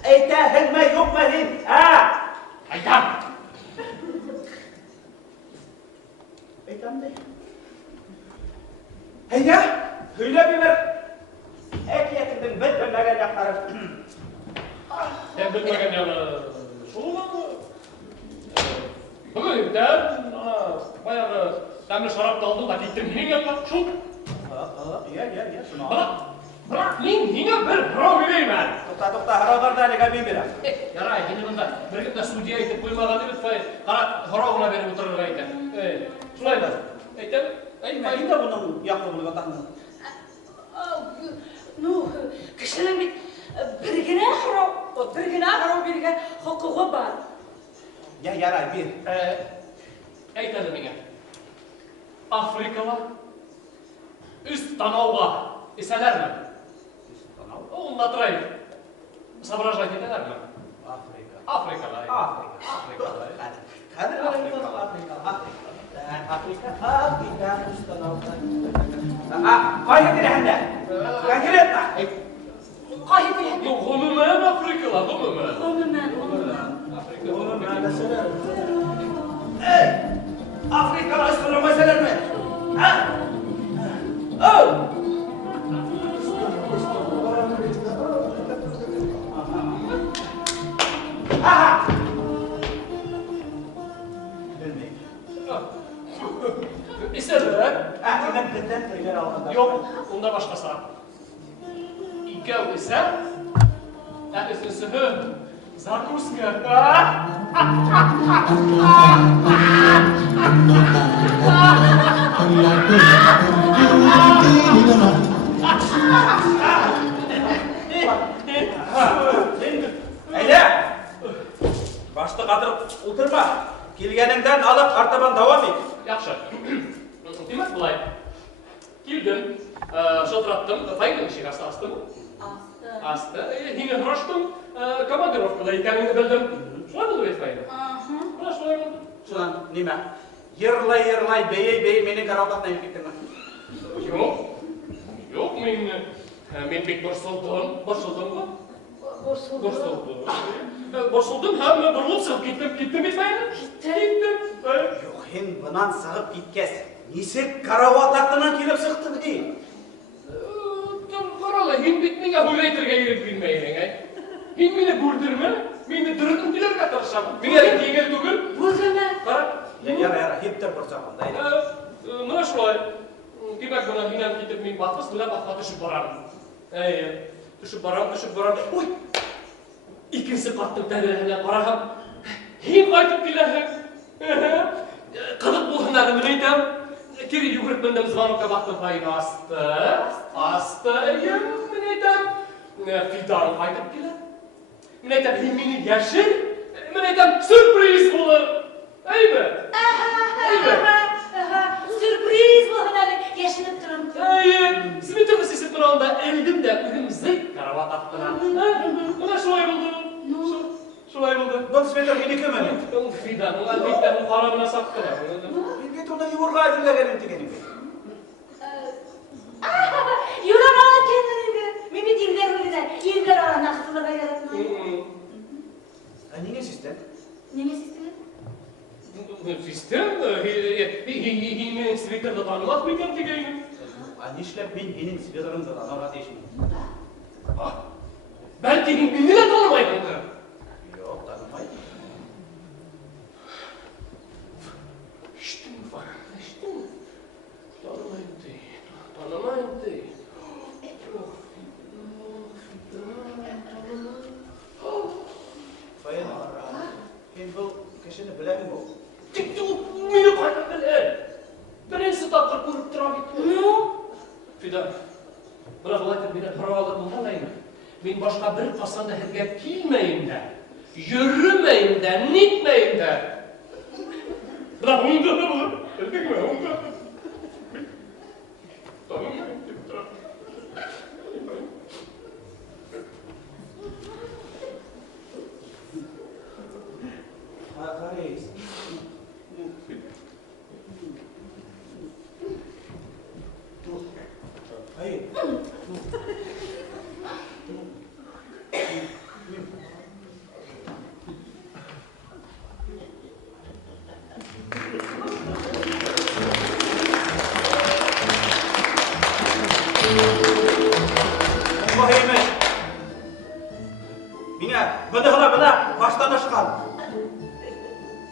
әйтәһеңме, юкмы һин? Aydan. Әйтәм дә. Әйдә, һөйләп бир. Әкиятеңнең бетмәгән якларын. Hem bilmegen yanı. Şunu mu? Bugün de bayağı demir şarap daldım da gittim yine yanına. Şu. Ya, şuna. Bırak yine bir bravo vereyim ben. To'xta, harobarda haliga men beraman. Yaray, yine bunda bir gün de studiya etip koymagan değil mi? Kara horovuna verip otururlar eken. Şulaydı. Eytem. Әйдә буның яктылыгы тахны. Ну, кешенең бит бер генә һорау биргән хокугы бар. Я, ярай, бир. Eytem mine. Afrikalar üst tanavga iseler mi? Onunla tırayım. Sabırajak ederler mi? Afrikalar. Afrika ustanavda. Kayıt edəndə. Kayıt etmə. Кайы белән? Yok, Gumumen Afrikalar, Gumumen. Гомумән. Onun məsələ. Ey! Afrika ustanavda məsələmi? Ha? Oh! Aha! İstediler. Demək bizdən təyər alanda. Yok, onda başkası. İlk ise, üçüncüsü Zakurska. Әйдә! Башты қатырып отырма. Келгеніңден алып артабан давам ет. Yaxşı. Demek bulay. Килдім, шылтыраттым, файлын ішек астым. Асты. Хиңе сұраштым, командировкада екеніңді білдім. Шулай болды бет файлы. Мына шулай болды. Шунан, неме? Ерлай, бейей, менің қарауқатына еңкеттің ма? Жоқ, мен бек борсылдым ба? Борсылдым, һәм бұрылып сығып кеттім бет файлы? Кеттім. Жоқ, хен бұнан сығып кеткес. Несек қарауатақтынан келіп сықты бі? Қаралы, хен бет менге хуйлайтерге ерек білмейін, хен мені көрдірме? Мені дұрдым білерге тырышам. Менге тегел түгіл. Өзіме. Қара. Яра, хептер бұрсағында. Мына шулай. Демек, бұна хинан кетіп, мен батқыз, бұна батқа түшіп барам. Түшіп барам. Ой! Икінсі қаттың тәбеліғіне қарағам. Хен қайтып келерім. Қылық болғынағы мін айтам. Кері югіріп міндім звонокқа бақтың пайын асты. Мін айтам. Фидан қайтып келер. Мін айтам, мені яшір. Мін айтам, сюрприз болыр. Әйбі? Сюрприз болған әлі, ешініп тұрым. Сізбен тұрғы сесіп тұрғанда әлдім де үгім зайт қарават аттынан. Мұна шулай болды. Шулай болды. Бұл светер хен еке мәне? Фидан, әлбетті қарабына сақтылар. Бет оны юрға әділдәгенім тегенім. Юран алат кендін енді. Мемет елдер өліне, елдер арана қытылыға яратын. Неге сестен? Неге сестен? Систем, мен светерді танымақ бекен тегеймін. Нешлеп мен менің светерімді тануға дейшімін? Бәлки мені де танымайды. Жоқ, танымайды. Іштің бар, іштің. Танымайын дей. Файын, мен бұл кішіні біләмін бұл. Мені қайдан білем. Бірінші тапқыр көріп тұра кеттім. Фидан, бірақ олайтып мені қарауалығын қалаймын. Мен башқа бір қасанда әрге келмеймін де, жүрмеймін де, нетмеймін де. Бірақ оңда да болыр. Әлдегі ме, оңда. Танымайын деп тұра. Қарайыз.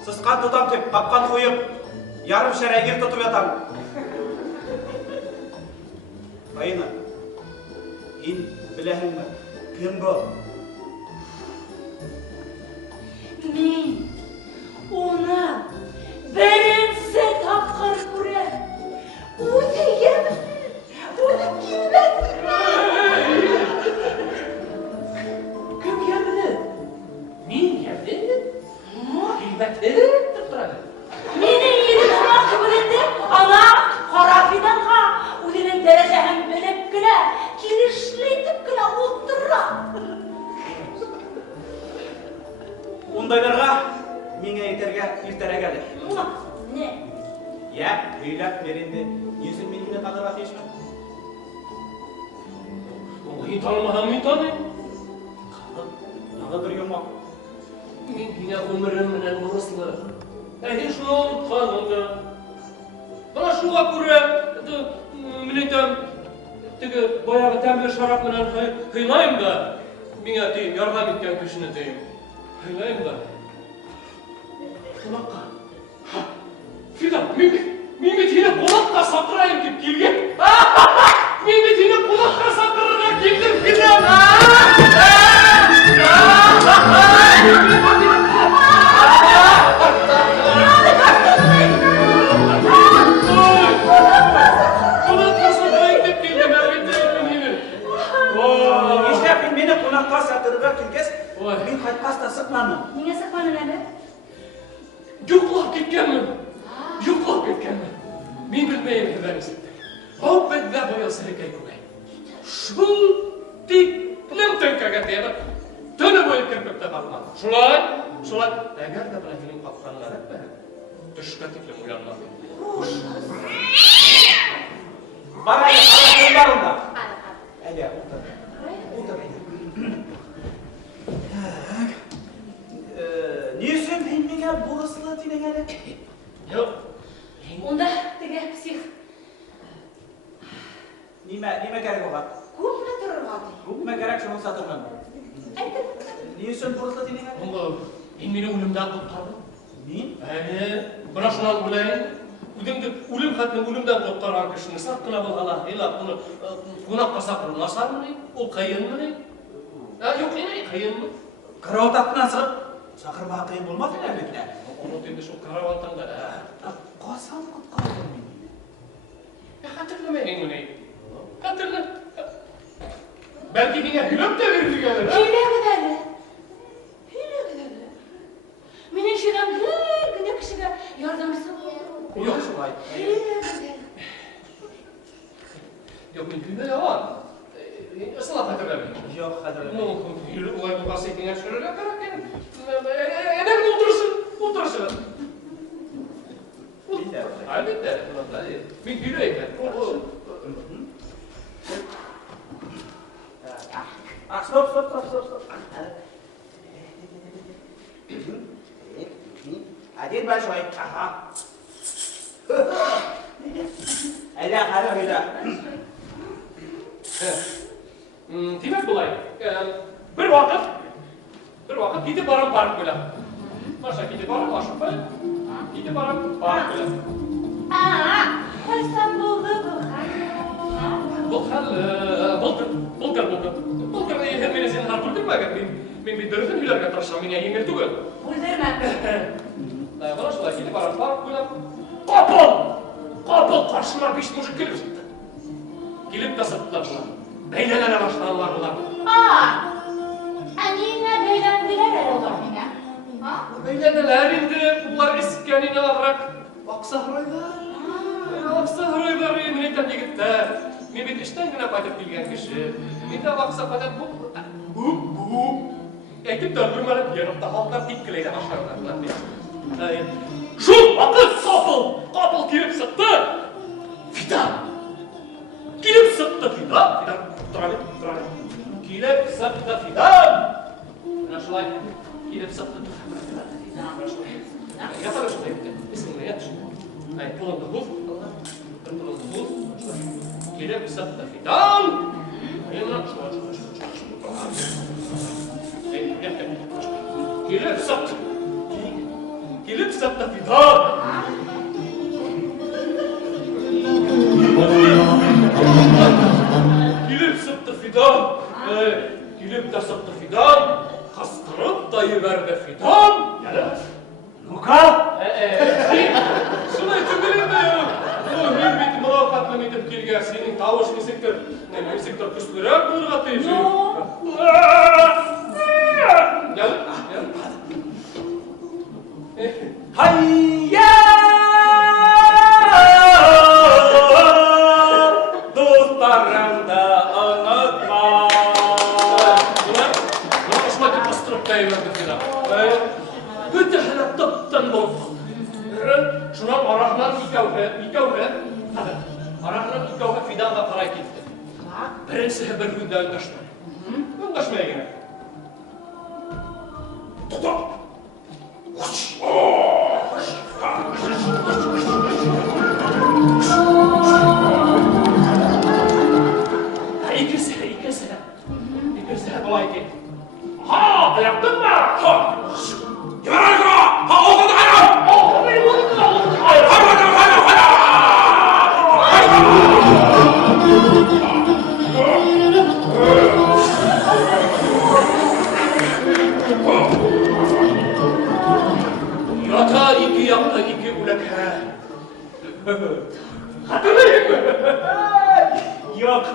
Сысқан тұтам теп, қапқан қойып, ярым шәрә ер тұтып ятам. Фаина, ен біләһің ме? Кім бұл? Мен оны бірінші тапқыр көрем. Оны емісін, оны келмәсін. Кім емді? Мен емді? Келбәті тұп тұрады. Менің елім сұрақты білінді, ана қарафиданға өзінің дәрежәһін біліп кіля, келішлейтіп кіля отырра. Ондайларға меңе етерге ертәрәк әлі. Не? Я, өйләп беренде, несін меніңе таныға тешмін? Оғи танымаған мен таным. Нағы бір емақ. Мен кіне өмірім менен ұрысылы. Әйін шыны ұмытқанымды. Бана шуға көрі, мен айтам, тігі баяғы тәмілі шарап менен қиылайым да, менге дейім, ярғам еткен күшіні дейім. Қиылайым да. Қонаққа. Фидан, менге тені қонаққа сақырайым деп келген. Менге тені қонаққа сақырына келдім, Фидан. Мені қонаққа сатырға келгес, мен қайтқаста сықмамын. Неге сықманын әлі? Юқлап кеткенмін. Мен білмеймін бәрісі. Ау бәдді сірекей көмей. Шул тик лем төнкәгә тиеді. Төні бойы кірпікті қапқан. Шулай. Әгер де бұна фильм қапқанлар әтпә, түшкі тіклі ұянмақ. Бар әйе, қарақын бар онда. Әйе, отыр. Не үшін пеймеге борысылы тенің әлі? Жоқ. Онда теге псих Неме керек оған? көпне тұрырға dey. Көпме керек шоның сатырмын. Не үшін борысылы тенің әлі? Онда, мені өлімден құтқарды. Мен? Бұна шынан ойлайын. Өлім қатын өлімден құтқарған кішіні саққына болғала, бұны қонаққа сақыру насар мұны? Ол қайын мұны? Жоқ, қайын мұны? Қарауат аттынан сығып, сақырмаға қиын болмады ма әлбетіне? Оны тенде шо қарауаттанда. Қасан құтқарды мен? Қатырлымайын мұны. Қатырлы. Бәлки мене хүліп те берілгені. Хүйлегідәлі. Менің шыдам бір күні кішіге ярдамшысы болды. Жоқ, солай. Хүйлегідәлі. Жоқ, мен хүйлі оған. Сылап қатырлымайын. Жоқ, қадірлі. Хүйлі олай болғасы екенге шүрілі қарақ ең. Әнәң отырсын. Әлбетте. Мен хүйлі екен. Стоп. Один большой. Ага. Әлі қары өйді. Демек бұлай. Бір уақыт кетіп барам барып қойлам. Маша кетіп барам, ашып қойлам. Кетіп барам, барып қойлам. Қойсам болды бұл Бұл егер мені сен қарып тұрдырмаған, мен дұрысын үйлерге тырышам, мен еңгер түгіл. Бұлдырма. Бұна шылай кетіп барам, барып қойлам. Қапыл қаршыма 5 мужик келіп шықты. Келіп та сыттылар бұлар. Бәйленәне баштағанлар бұлар. Әнейіне бәйләнділер әлі олар мені. Бәйленәләр енді бұлар ескеніне ағырақ. Ақсағырайлар, мен айтам егіттер. Мен бет іштен гіне қайтып келген кіші. Мен де ақса қадап бұл. Әйтіп дөрбірмәліп еріқті халықтар теккілейді ашарынан. Шул вақыт қапыл келіп сықты. Фидан. Келіп сықты Фидан. Тұра бет. Келіп сықты Фидан. Мына шылай. Келіп сықты Фидан. Япары шылай бітті. Есіңді ятшы. Пұлыңды бұз. Келіп сықты Фидан. Келіп сықты Фидан. Келіп та сықты Фидан. Қасқырып та ебәрді Фидан. Ну-ка! Шынай түгілінді. Мен бетім мынау қатының етіп келген сенің тауыш месектер күстірек бұлырға тейіп жүріп. Hayya! Dostlarımda unutma. Buna hoşuma ki bastırıp dayıverdi Fida. Öte hele tıptan bozdu. Şunun arağından ikavhe. Hadi. Arağından ikavhe Fida'nda para gitti. Birinci bir günde öndaşmayı. Öndaşmaya gerek. Tutu! İkisi kolay değil. Ha, yaptın mı? Ha! Yaranıma! Ha, oldu hayran! Yatağa iki yaptı, iki ulak ha. Hatırlayın mı? Yok.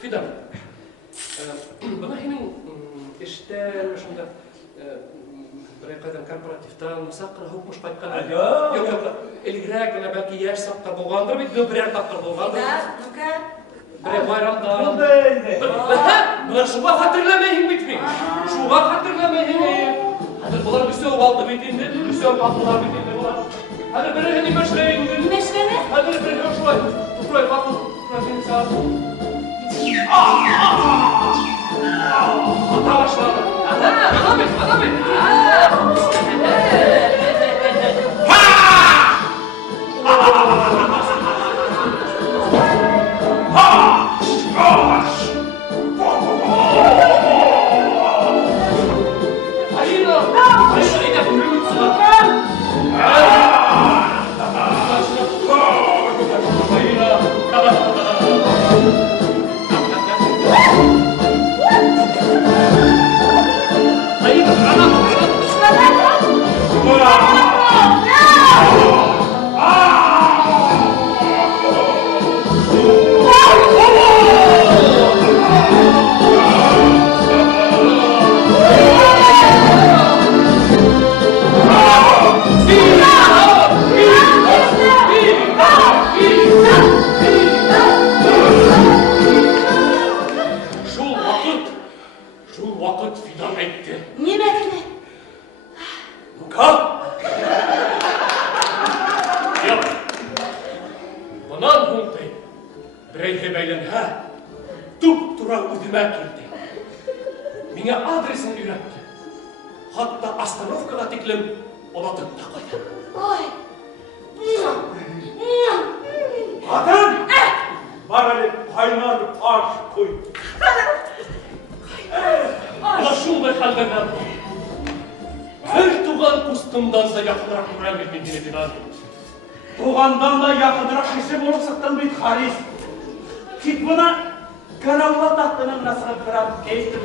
Fidan. Bana hemen işten şunda Бір қайдан корпоративтан, мұсаққыра хұқмыш қайтқан. Alo. Yok, elgirek, belki yaş sapta boğandır, bir birer taptır boğandır. Ну-ка. Birer bayramdan. Buradaydı. Bunlar şuğa hatırlamayın bitmeyin. Şuğa hatırlamayın. Hadi bunlar bir söv aldı bitinde, bir söv aldılar bitinde bunlar. Hadi bir hani meşreyin. Meşreni? Hadi bir şuraya. Şuraya bakın. Şuraya sağ. Hata başladı. Adam et. Şul vakit fidan etti. Nimetini. Kalk! Yok. Bundan hunqi birey hebeylen ha. Tura udime girdi. Mine adresini üretti. Hatta astanovkaga tiklim olatıp da koydu. Ой. Kadın! Var öyle kaynar aş koy. Ana şunday halde ben. Her tuğan kustumdan da yakınarak duran bir bindine binan. Tuğandan da yakındırak kişi bulup sıktın bir haris. Git buna karavla tahtının nasıl kırar keyifli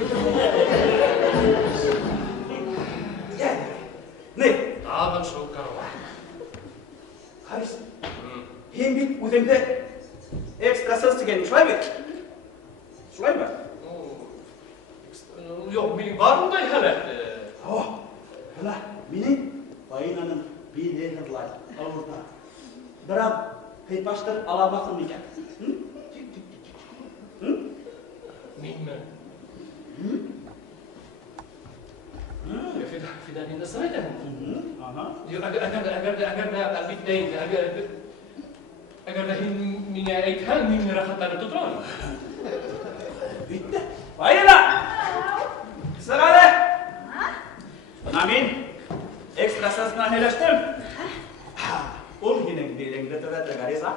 Gel. Ne? Dağın şol karava. Haris. Hem bit uzemde ekstrasız tükenmiş var mı? Şulay mı? Yok, benim var mı da hele? Oh, hala benim bayınanın bir değerler avurda. Biraz heypaştır alabakın mıken? Bilmem. Fidanın nasıl eder? Aha. Agar da albit değil, agar da mine eğitim mine rahatları tutar. Bitti. Bayına! Sırada! Amin. Ekstrasızına heleştim. Ol yine gidelim de tövbe garis ha.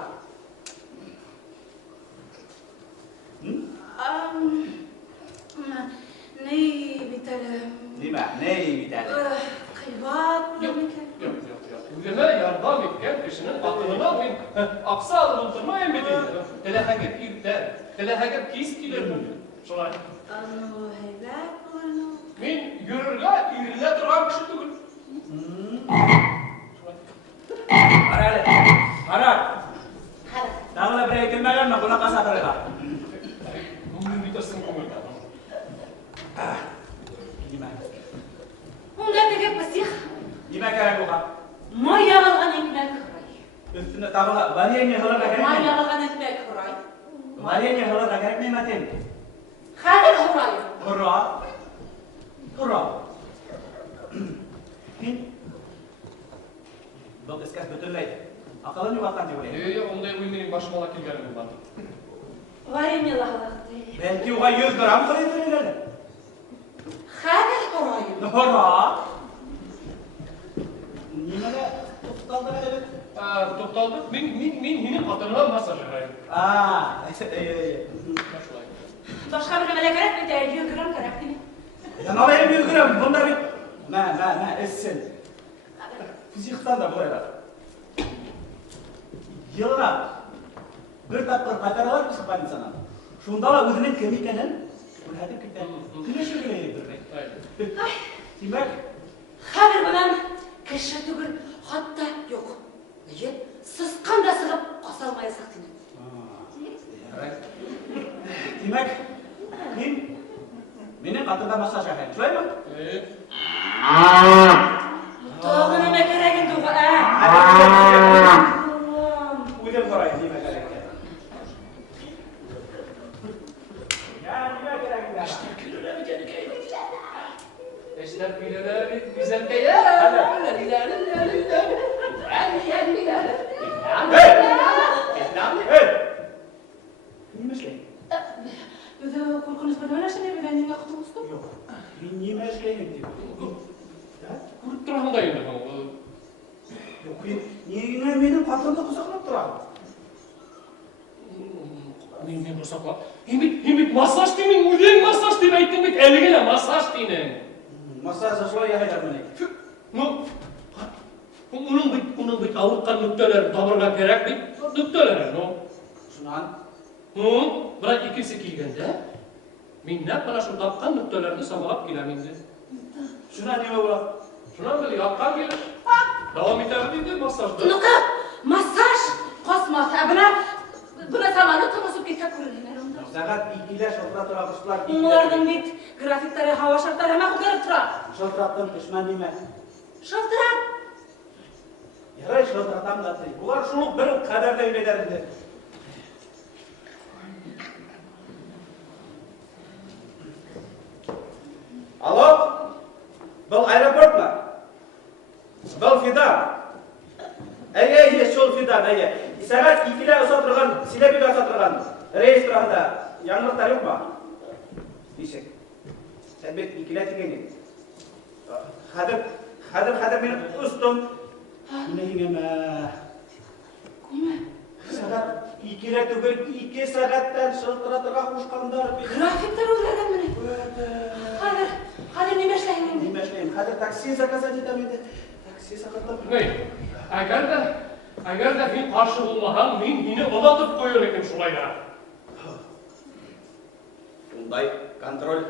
Ney bitelim. Neyi bir tane? Kıybat. Yok. Üleme yardım etken kişinin aklını alayım. Aksa alındırma emredin. Telehaget irler. Telehaget kiskiler. Şolay. Anu heybet bulunu. Min yürürge irle duran kişi tugul. Harar. Dağla buraya girmeden mi buna kasa kırığa? Bunun bitersin kumulda. Onda teke pasih. Yemek gerek yok ha. Maya algan ekmek kıray. Üstüne tağla bariye hılara gerek mi? Maya algan ekmek kıray. Bariye hılara gerek mi Metin? Hadi kıray. Hurra. Bak iskas bütünley. Akalın yuvartan diyor. Yok, onda uyumayın başıma ala kilgerim bundan. Varim yalağlaktı. Belki o 100 gram koyuyorlar. Hadi kıray. Hurra. Nimele tutaldı evet. To'xtaldi. Men yine patronga massaj qilayim. Shulay. Boshqa bir nima kerak bitta 100 gram kerak deymi? Yanalayım 100 gram. Bunda bir... Essen. Fizikten de buraya. Yılına bir tatlı kataralar mı sıkpan insana? Şunda da uzunun kemiğinin bunu hadip kitten. Güneşe bile yedirdi. Demek Hadi bilan kishi tugul hatta yo'q. Nega? Siz qanday sig'ib qosolmaysiz deyman. Demek benim katında masaj yapayım. Şöyle mi? Негеңе менің патронды құсақлап тұрады. Мен құрсақла. Емет массаж деймін, өлең массаж деймін, айттың бет, әлігілі массаж деймін. Массаж ашылай яғайдар міне. Оның бет ауыртқан нүктелерін табырға керек бет, нүктелері, Шунан? Бірақ екесі келгенде, мен нәп мана шу тапқан нүктелерді самалап келемін де. Шунан неме болады? Шунан біле, атқан келіп, давам етері дейді массажды. Ну-ка, массаж қосмаса, бұна саманы тұмысып кетті көрінемер онда. Сағат 2-лі шылтыра тұра құшылар. Олардың бет графиктары, хава шарттары әмә құтарып тұра. Шылтыраттым күшмән деме. Шылтырат. Ярай шылтыратам да тый. Олар шулық бір қадарлы үйледерінде. Алло? Бұл аэропорт ма? Бұл Фидан. Әйе, шол Фидан, әйе. Сағат 2-лі ұса тұрған, Силебеге ұса тұрған рейс тұрғанда яңғырықтар yok ма? Десек. Сәбет 2-лі тегені. Қадыр мен ұстым. Күнейіңеме. Сағат 2-лі түгел 2 сағаттан шылтыра тұрған құшқандар. Графиктар ойлаған міне. Қадыр неме эшлейін енді? Неме эшлейін? Қадыр такси заказать етем енді. Такси сақаттап. Әгер де мен қаршы болмаған, мен мені ұдатып қойыр екен шулайда. Ондай контроль.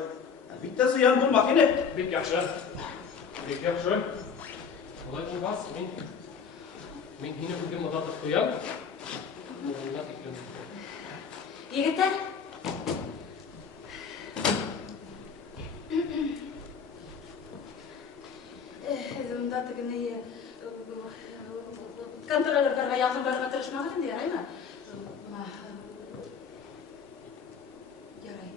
Бітті зиян болмақ ене. Бек яқшы. Олай болмас, мен мені бүгін ұдатып қоям. Егіттер? Өзімді тігіне контролерлерға якындарға тырышмаған енді, ярай ма? Ярай.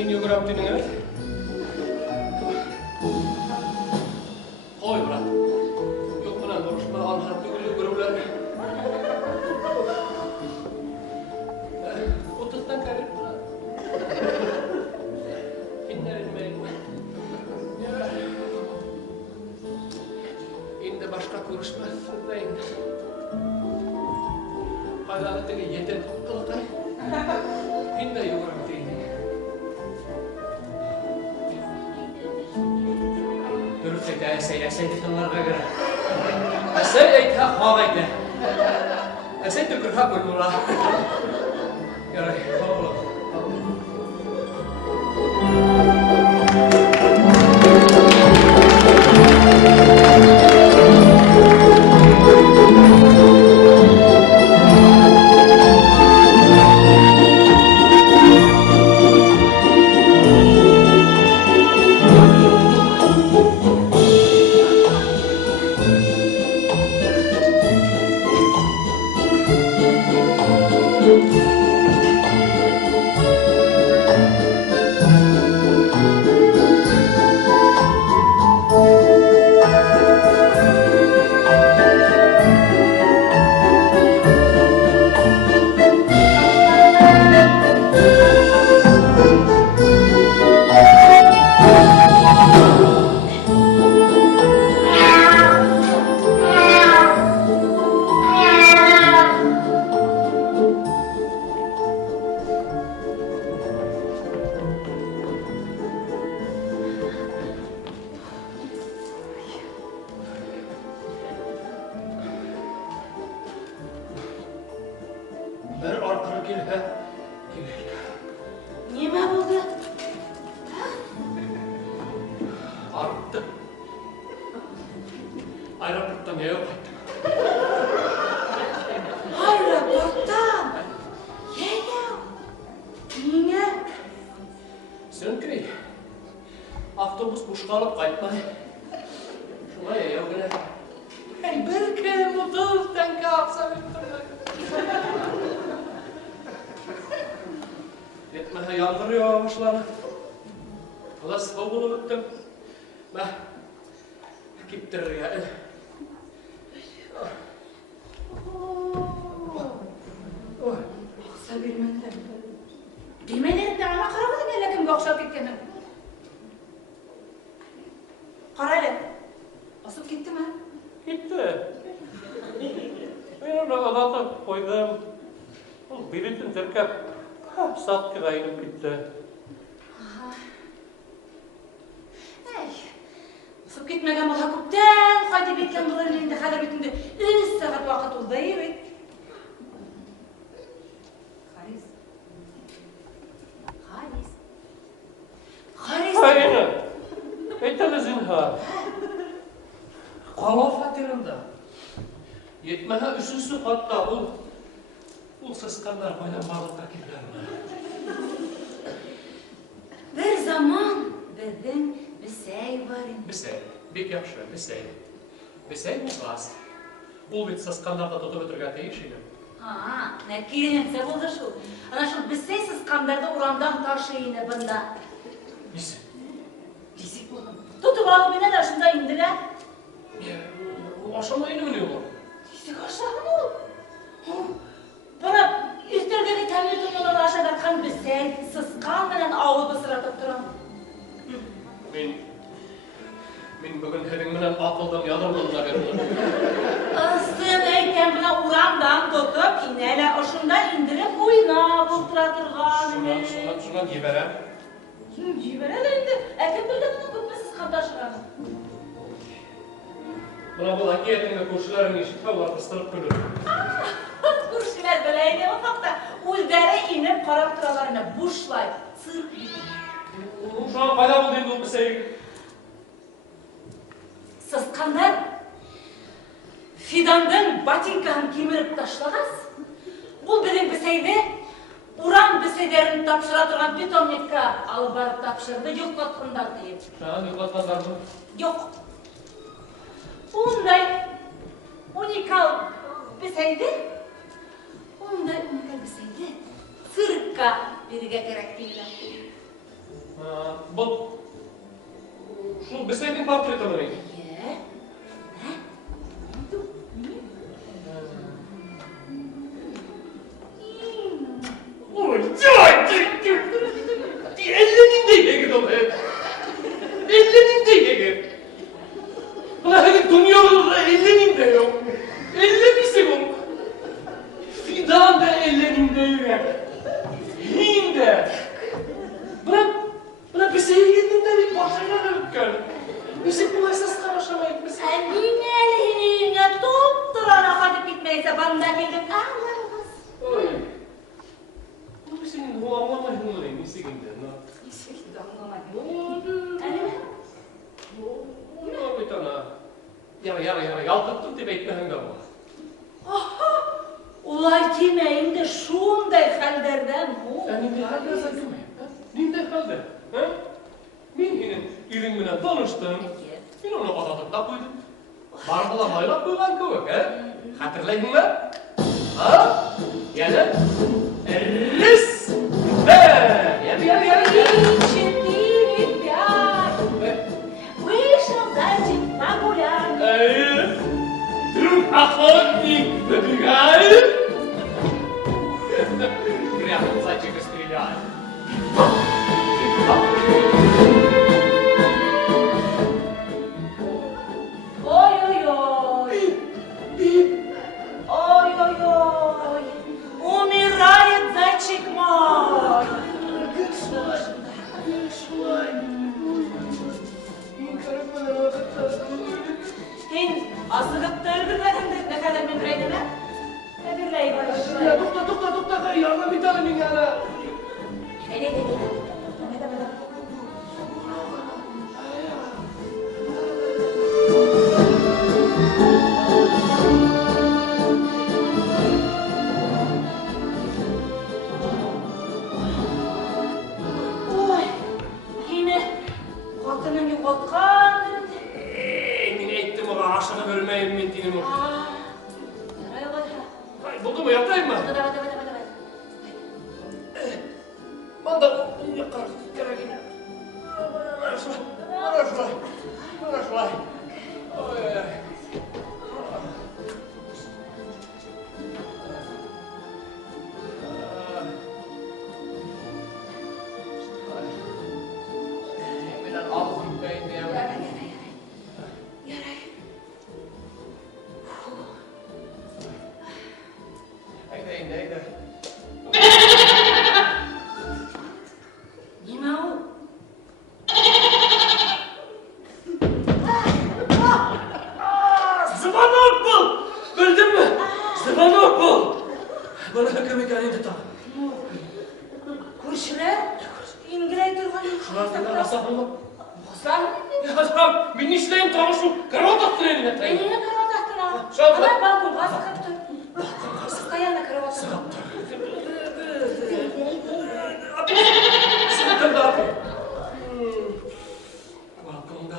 Sen yuguram dinine. Koy bırak. Yok buna konuşma. Anhartı gülü gururlar. Otuzdan karır bırak. İnlerilmeyin. İndi başka konuşmaz. Indi. Adaletine yeten kılıkay. İndi yuguram dinine. Dürüst ete tutanlarına göre. Sen ete havaydı. Sen tükür hak uydura. Yaray, oğlum. Bir arkır kelhe. Nima bo'ldi? Arttı. Aeroporttan eve qaytdim. Aeroportdan. Nega? Nega? Sönkürey. Avtobus boşqalib qaytmay. Şuna yayavgina. Hey, bir kim otuzdan kapsa bitirdi. Yetmeye yağmur yağmışlar. Alas bavulu bittim. Ben gittir ya. Oqsa bermadilar. Demalarimda ana qaramadim yana kimga o'xshab ketganim. Qarayli. Osib ketdimi? Gitti. Ben onu adata koydum. Biletin terkep. Saat kırayınıp gitti. Ey. Osib ketmagan bo'lsa ko'pdan qaytib ketgan bo'lar endi hali bitimda 3 soat vaqt o'tdi ey. Haris. Aynen. Etele zinhar. Kala fatirinde. Yetmehe üçüncü hatta bu sıskanlar oynamalıkta kirlerine. Bir zaman bizim Bisey var idi. Bisey, bek yaxşı, Bisey. Bisey mutlaz. Bu bit sıskanlarda tutup ötürgen değişiyor. Ha, ne kirinse bo'ldi shu. Ana shu Bisey sisqanlarda urandan taşıyını bunda. Nisi? Disik bo'ldim. Tutib olib menalar shunda indilar. Aşamayını mı diyorlar? Disik aşağıma ol. Bana üstlergeni temel tutmadan aşağı atkan Bisey sisqan bilen avul bısıratıp duram. Men bugün hedin bilen atıldım yadırlığına verdim. Ыстын aytgan bilan uramdan tutib, inala oshunda indirib o'ynab o'tiraturgan. Şuna giberem. Jiberadi endi. Kim bildi buni ko'pmisiz qandashlarni. Buna bu hakiyetinde koşularını işitip ular kıstırıp gülür. Ko'rishlar bilaydi u haqda. O'zlari inib qarab turalarini bushlaydi. Sirk. Şu an payda buldu endi o Bisey. Siz qanday fidandan botinkani kemirib tashlag'as? Bu bilan Biseyni uran Biseylerini topshira turgan pitomnikka olib borib topshirdi, yo'qotganlar deyib. Şu an yıklatmazlar mı? Yo'q. Unday unikal Biseyni sirkka biriga kerak deydilar. Бұл шул бесейдің портреті мені. Ой, ellerindey егер ол. Ellerindey егер. Buna hadi dünyada ellerinde yok. Ellerinde yok. Fidan da ellerinde yok. Hinde. Buna bir sevgilinde bir başına dönükken. Bizim bu esas karışamayıp biz. Әнің әлігіне топ-тұрана қатып кетмейсе, банда келдім. Ой. Bu senin bu anlamayın olayım. Nesikinden ha? Несекті аңламайды. Әлі Bir tane. Yara yaltıttım deyip etmeyen de var. Aha! Olay kimeyinde şunday halderden bu. Sen ninde halde sakımayın. Ninde halde? Ben yine ilimine tanıştım. Ben ona patatıp da koydum. Barbalamayla koyulan kıvık. Hatırlayın mı? Ha? Yani? Erris! Yarı. 3, 4, 5. Вышел зайчик погулять. Друг охотник забегает. Прямо зайчика стреляет. Ой-ой-ой. Ой-ой-ой. Умирает зайчик мой. Hин asılıkları bilmedin ne kadar memnuniydi mi? Öbürleyi barışlar. Ya dokta yardım bir tane yani. Ne. Oy, yine katının yuvatkan. Mine ettim ona aşağı vermeyeyim mintinim o. Yaray. Buldu mu yapayım mı? Hadi. Ben de yakar gerekine. Bana şuraya. Oy. Hemen aldım ben de. Yaray. Haydi. Nima o? Zıvanok bul! Bildin mi? Zıvanok bul! Bana kömek halinde tak. Kurşire? İngilay durgan. Şunlardan asaf olma. Sen? Ya tamam, ben işleyim tanışım. Kravat attın eline tayın. Eline kravat attın ha. Şöyle. Ana balkon, bazı kaptın. Sıkayanla kravat attın. Sıkıntı da atın. Balkonda.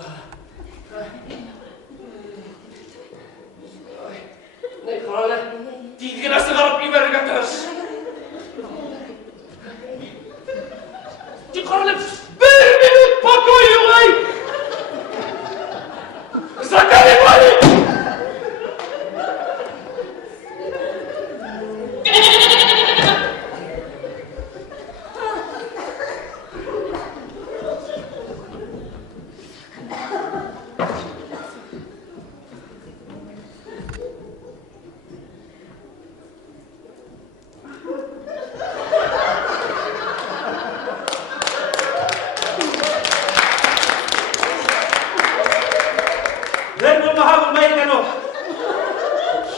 Ne kararlı? Diydiğine sıkarıp ileri götürürüz. Kararlı, bir minut pakoyu vay! Sakın vay!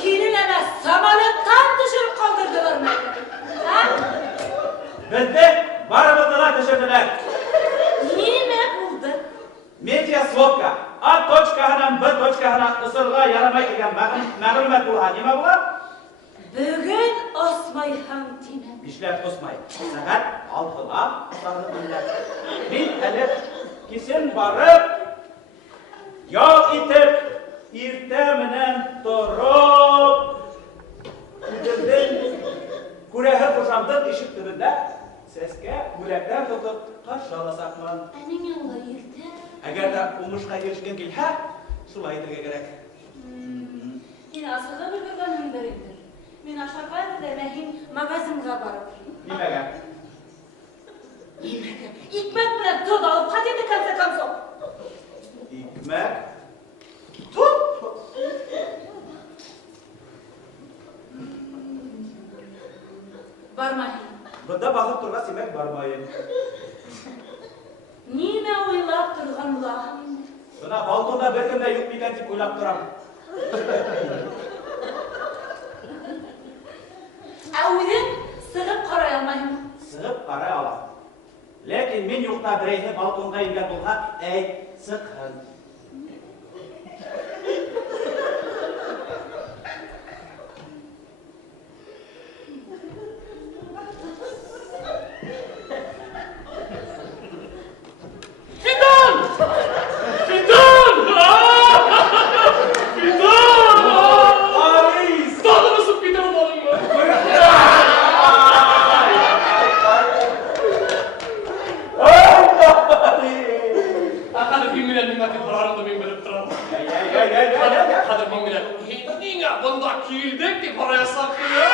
Kirineme samanlıktan düşürüp kaldırdılar mı? Ha? Bizde barımızda düşürdüler. Nime buldu? Media swapka. A точкаһынан B точкаһына ысырға ярамай деген мәгълүмат булган. Нima була? Bugün osmayhan tine. Бишләп осмай. Сәгать 6-га асарны бүләк. Мин әле кисен барып, ял итеп, иртә менән торып, күрәһе кушамдык ишек төбендә Сәскә, бүләктәр тотып, қаршы аласақмын. Әнең янға ерте. Әгәр дә уңышқа ерішкен килһә, шулай итергә кирәк. Мин асырға бір көргәнем бар инде. Мин ашарға да мәһин магазинға барып. Нимәгә? Нимәгә? Икмәк белән тот алып кайтты конце концов. Икмәк. Тот! Бармайым. Бында баҫып торғас, тимәк бармайым. Нимә уйлап торған булаһың инде? Бына балконда бер кем дә юҡ микән тип уйлап торам. Ә үҙең сығып ҡарай алмайһыңмы? Сығып ҡарай алам. Ләкин мин юҡта берәйһе балконға ингән булһа, әйт, сыҡһын. Fidan! Fidan! Fidan! Haris! Daha nasıl fidan olalım mı? Hadi bir millet nimeti kararında bin bilip duralım. Hadi bir millet. Niye bunda kildik ki paraya saklıyor?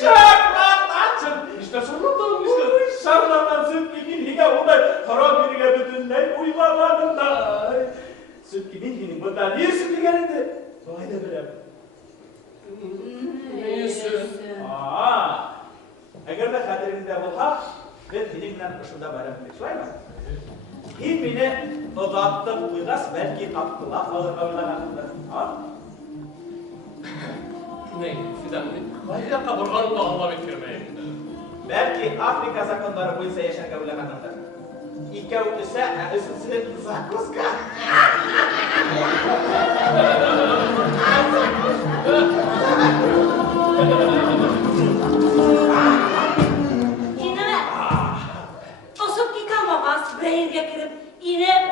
Şarlatacın! İşte sorundan işte. Şarlatan süt gibi onday kara biriyle bütünley uymamadım da. Süt gibi bunda niye süt geldi? Vay da bilem. Neyse. Eğer de kaderinde olsa, ben dilimle kuşunda varım. Şöyle mi? Him beni uzattı uygas belki kaptılar alır öğlenakında. Ne? Fidan ne? Hayır kaburganı da Allah bitirmeyeyim. Belki Afrika zakonları boyunca yaşarken öğlenakında. İki ötüse, üstüne zakuska. Инеме? Осып китамағас, бір yerге кіріп, инеп,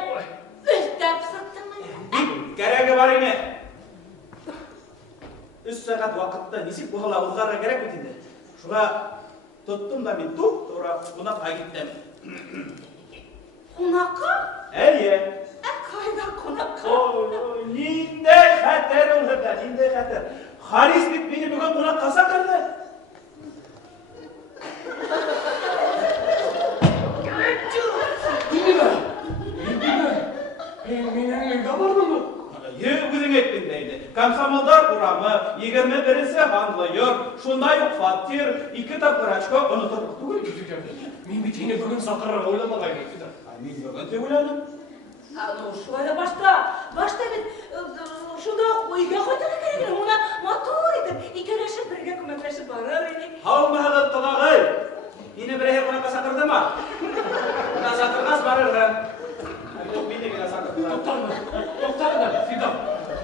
үстәп саттыңмы? Керегі бар ине. 3 сағат вақытта несіп бұғыла ұлғарға керек өтінде. Шуға тұттым да мен тура қонаққа кеттім. Қонаққа? Әйе. Қайда қонаққа? Ниндей хәтер ұлғырда, ниндей хәтер. Харис бит мені бүгін қонаққа сақырды. Менің үйге барды ма? Өзің етпен дейді. Комсомолдар құрамы, 21-сі ханлы йор, шундай ук фаттир, 2 тапқыр очко ұнытырдық түгіл. Мен бит ені бүгін сақырға ойламағайын. Мен бүгін те ойладым. Шулай башта бит шунда үйге қайтып керек. Мына мотор етіп, икелешіп бірге көмектесіп барар едік. Хаумағыз тылағай. Ені бірәйе қонаққа сақырды ма? Бұна сақырғас барырға. Yok, мен де келе сақырды. Тоқтағына, Фидан.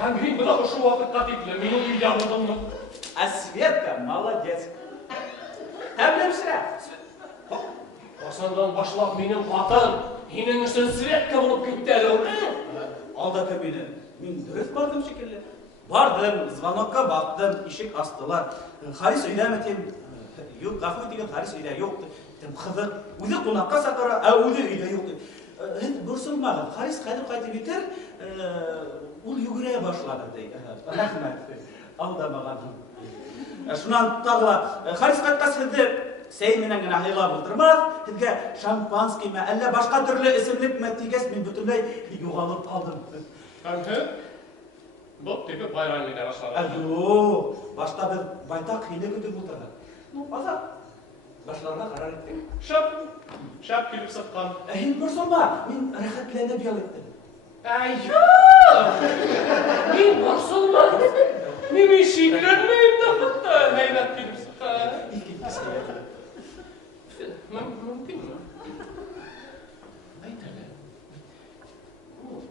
Мен бұда ұшу уақытқа дейді, менің үйде алдымды. А Светка молодец. Тәблемшіра. Осандан башлап менің қатын, енің үшін Светка болып кетті әлі. Алда көмені. Мен дұрыс бардым шекелі. Бардым, звонокқа бақтым, ишек астылар. Харис өйләме тем? Yok, ғафу деген Харис өйлә жоқ. Қызық. Өзі қонаққа сақыра, өзі өйлә жоқ. Бұрсылмаған. Харис қайтып кетер, ол жүгіре башлады дейді. Рахмет. Алдамаған. Шунан тағыла. Харис қайтқа сізді сәй менен генә һыйлап булдырмас, һеҙгә шампанский ме, әллә башка төрле исемлек ме тигәс, мин бөтөнләй юғалып калдым. Һәм бұл типі байрам менә башлады. Юк, башта бер байтак хиле көтөп ултырдык. Ну, базар. Башларга карар иттек. Шап килеп сатқан. Һин борсолма, мин рәхәтләнеп ял иттем. Мен борсолмадым. Мен шикләнмәйем дә хатта һәйбәт килеп сатқан. Mümkün mü? Aytali.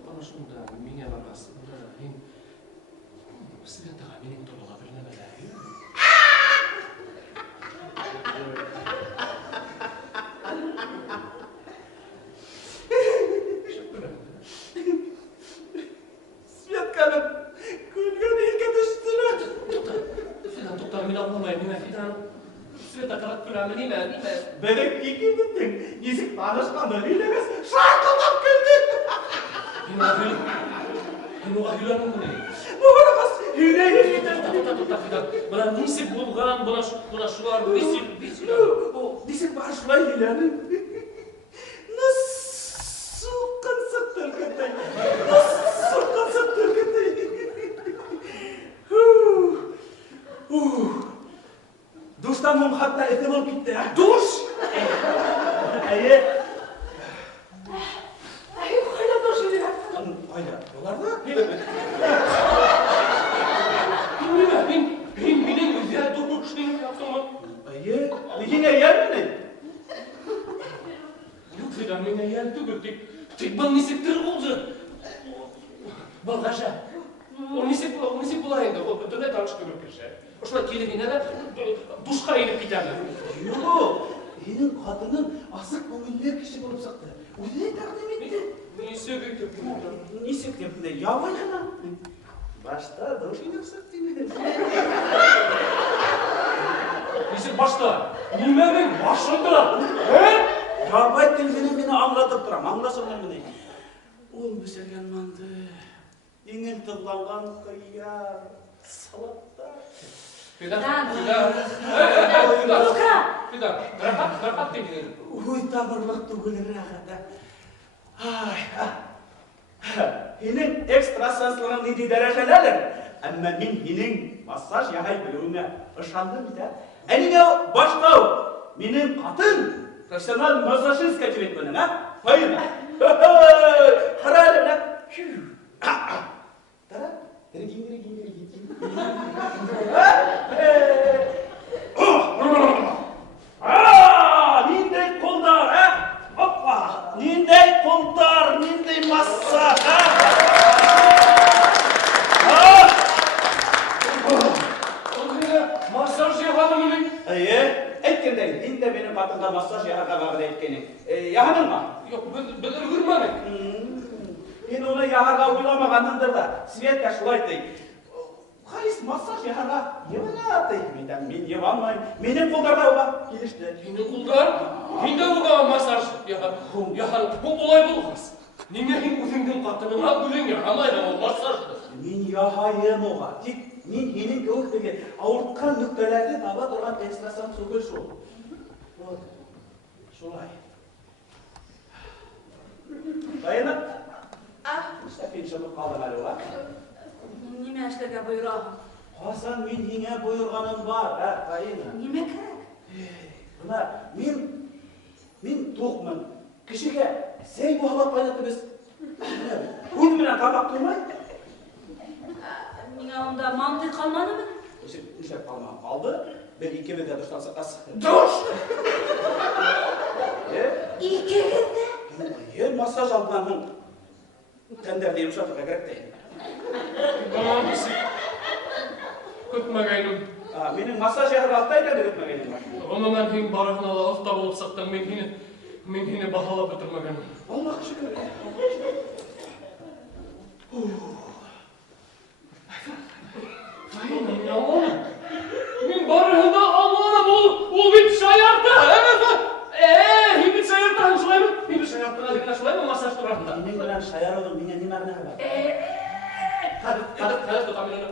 Bana şunda mine arasında hem Svetaga mening to'liq bir nimalar Svetka'nın kulgani ilke düştüler. Fidan to'xtab Nime fidan. Sveta karat kulağımı nime. Benim ikimizin yüzük tanışkanı bilemez. Şarkıdan geldi. Hinu ahülanın bu ne? Bu bana kas. Yüreği. Fidan. Bana nisip bulgan, buna şular, nisip. O disik başlayı dilerim. Nasıl kansattır katay. Nasıl kansattır katay. Duştan mum hatta etemol gitti. Duş. Ayı. Ayı hala da şöyle. Ayda. Yollarda. Benim güzel duruşunu yaptım. Ayı. Yine yer mi ne? Yok Fidan, beni yer tügür. Tek bana nisiptir oldu. Balgaşa. O nisip bulayın da, o döne tanıştı bir şey. Oşuna kelebine de duşka inip giderler. Yok. Senin kadının asık konuller kişi bulup saktı. Öyle takdim etti. Neyse götürdüm. Neyse yaptı. Yavaş ana. Başta duş inip saktı. Neyse başta. Nimenin başında. He? Yavaş dilini beni anlatıp duram. Anlasın beni. Ol bir segenmandı. İngin tıllangan kıyar. Salatta. Fidan. Fidan. Bırak dedi. Uy tabırlık tugulur rahata. Ay. Hinin ekstrasansların nidi derecelerdir. Ama min hinin massaj yahay bölümüne ışandım bir de. Enine başta minin katın profesyonel masajist geçirip bana ha? Hayır. Haralim lan. Tara. Tere gingiri. Nindey koldar ha? Hoppa. Nindey koldar, nindey massaj ha? Masaj yapalım mı? Etkinler, hinde benim katında massaj yaha bağlı etkeni. Yahanın mı? Yok, ben hırmanım. Yine onu yahaga uylamaganındır da, Svetka şulay dey. Halis massaj yahaga yemana dey. Men yemanmayım. Menin koldarda ola. Gelişti. Hindi uga masaj yahan. Bu olay bulmaz. Nimehin uzungun katının gülün yahamayla o masajdır. Men yahayım oğa. Tik men hinin kövükteki ağırtkan nüktelerde taba durgan ekstrasan sökül şu. Şulay. Dayanıp. Sakın şunu kaldır hali ola. Nime işlerge buyurağım? Hasan men hine buyurgaным var, ha, kayına. Nime kerek? Buna men toqman. Kişiге sey bu halap paylattı biz. Gün bilen tabak durmay. Mine onda mantık kalmadı mı? Uşak kalmam kaldı. Ben iki bir de duştan saklas. Duş! İki günde. Yer masaj aldılar. Tender diye uşak gerek değil. Tamam bizi. Kutmagaydım. Benim masaj yağı altayla da gitmegeydim. Onu ben hin barahına altta bulup sattım. Men hine bahala bitirmagaydım. Allah şükür. Aynen ya oğlum. Men barahında Allah'ına bul bit şayartta. Evet. Hibit şayartta hani şulay mı? Hibit şayartta adına şulay mı masaj turarında? Benim bilen şayar oldum. Bine ne var? Hadi tutamıyorum.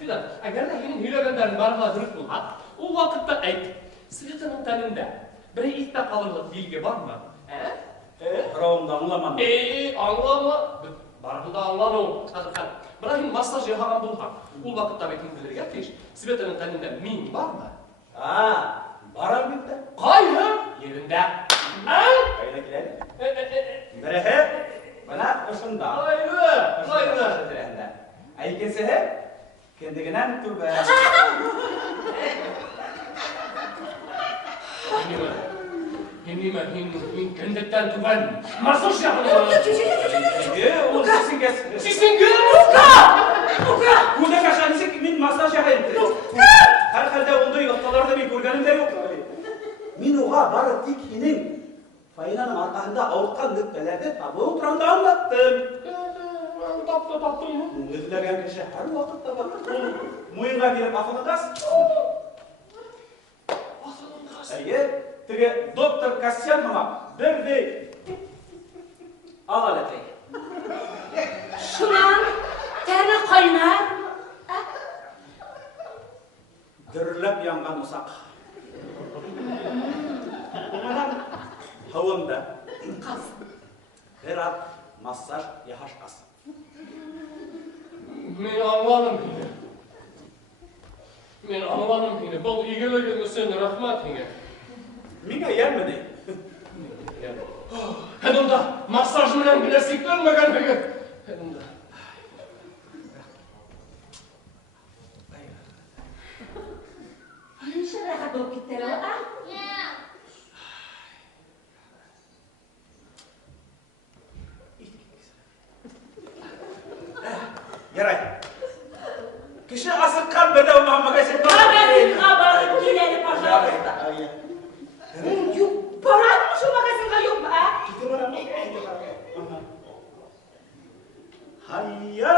Fidan. Agar da hinin hülegenlerin barahına dürüst bulmak, o vakitte ayt. Svetanın tanında bir itta kalırlık bilgi var mı? Ravımda anlamam. Anlama. Barahında anlamam. Bırakın masaj yaharan bulmak. O vakitte betin bilirge keş. Svetanın tanında min var mı? Baran bitti. Kayha yerinde. Kayına gidelim. Berehe. Bana ışında. Kayha. Aykesi he. Kendiginden tur be. Hin kendikten tuvan. Masaj yaharan. Oğlum sesin kes. Sizin gün. Kuda kaşanısı kimin masaj yapayım? Her halde olduğu yoktalarda bir kurganım da yok. Min oha barı tikinin faynanın arkasında avutkan nüktelerde tabi oturanda anlattım. Tattım mı? Müdülegen kişi her vakitte bakır. Muyuna girip afını kas. Теге доктор Касьян хама бірдей ал әлетей. Шунан тәні қайнар. Дүрләп янған ұсақ. Хауында бір ат массаж яхаш қас. Мен аңланым хине. Мен аңланым хине. Бұл игелеген өсен рахмат хине. Миңа ермеді. Хәдімда массаж менен генә сиктелмәгән беге. Хәдімда. Неше рәхәт булып киттеләр ул, а? Ярай. Кеше асыққан бәдәу магазин бар. Магазинға барып келеді, пожалуйста. Юк, барадымы шу магазинға, юк му, а? Кете барамын, кете барамын. Хайя!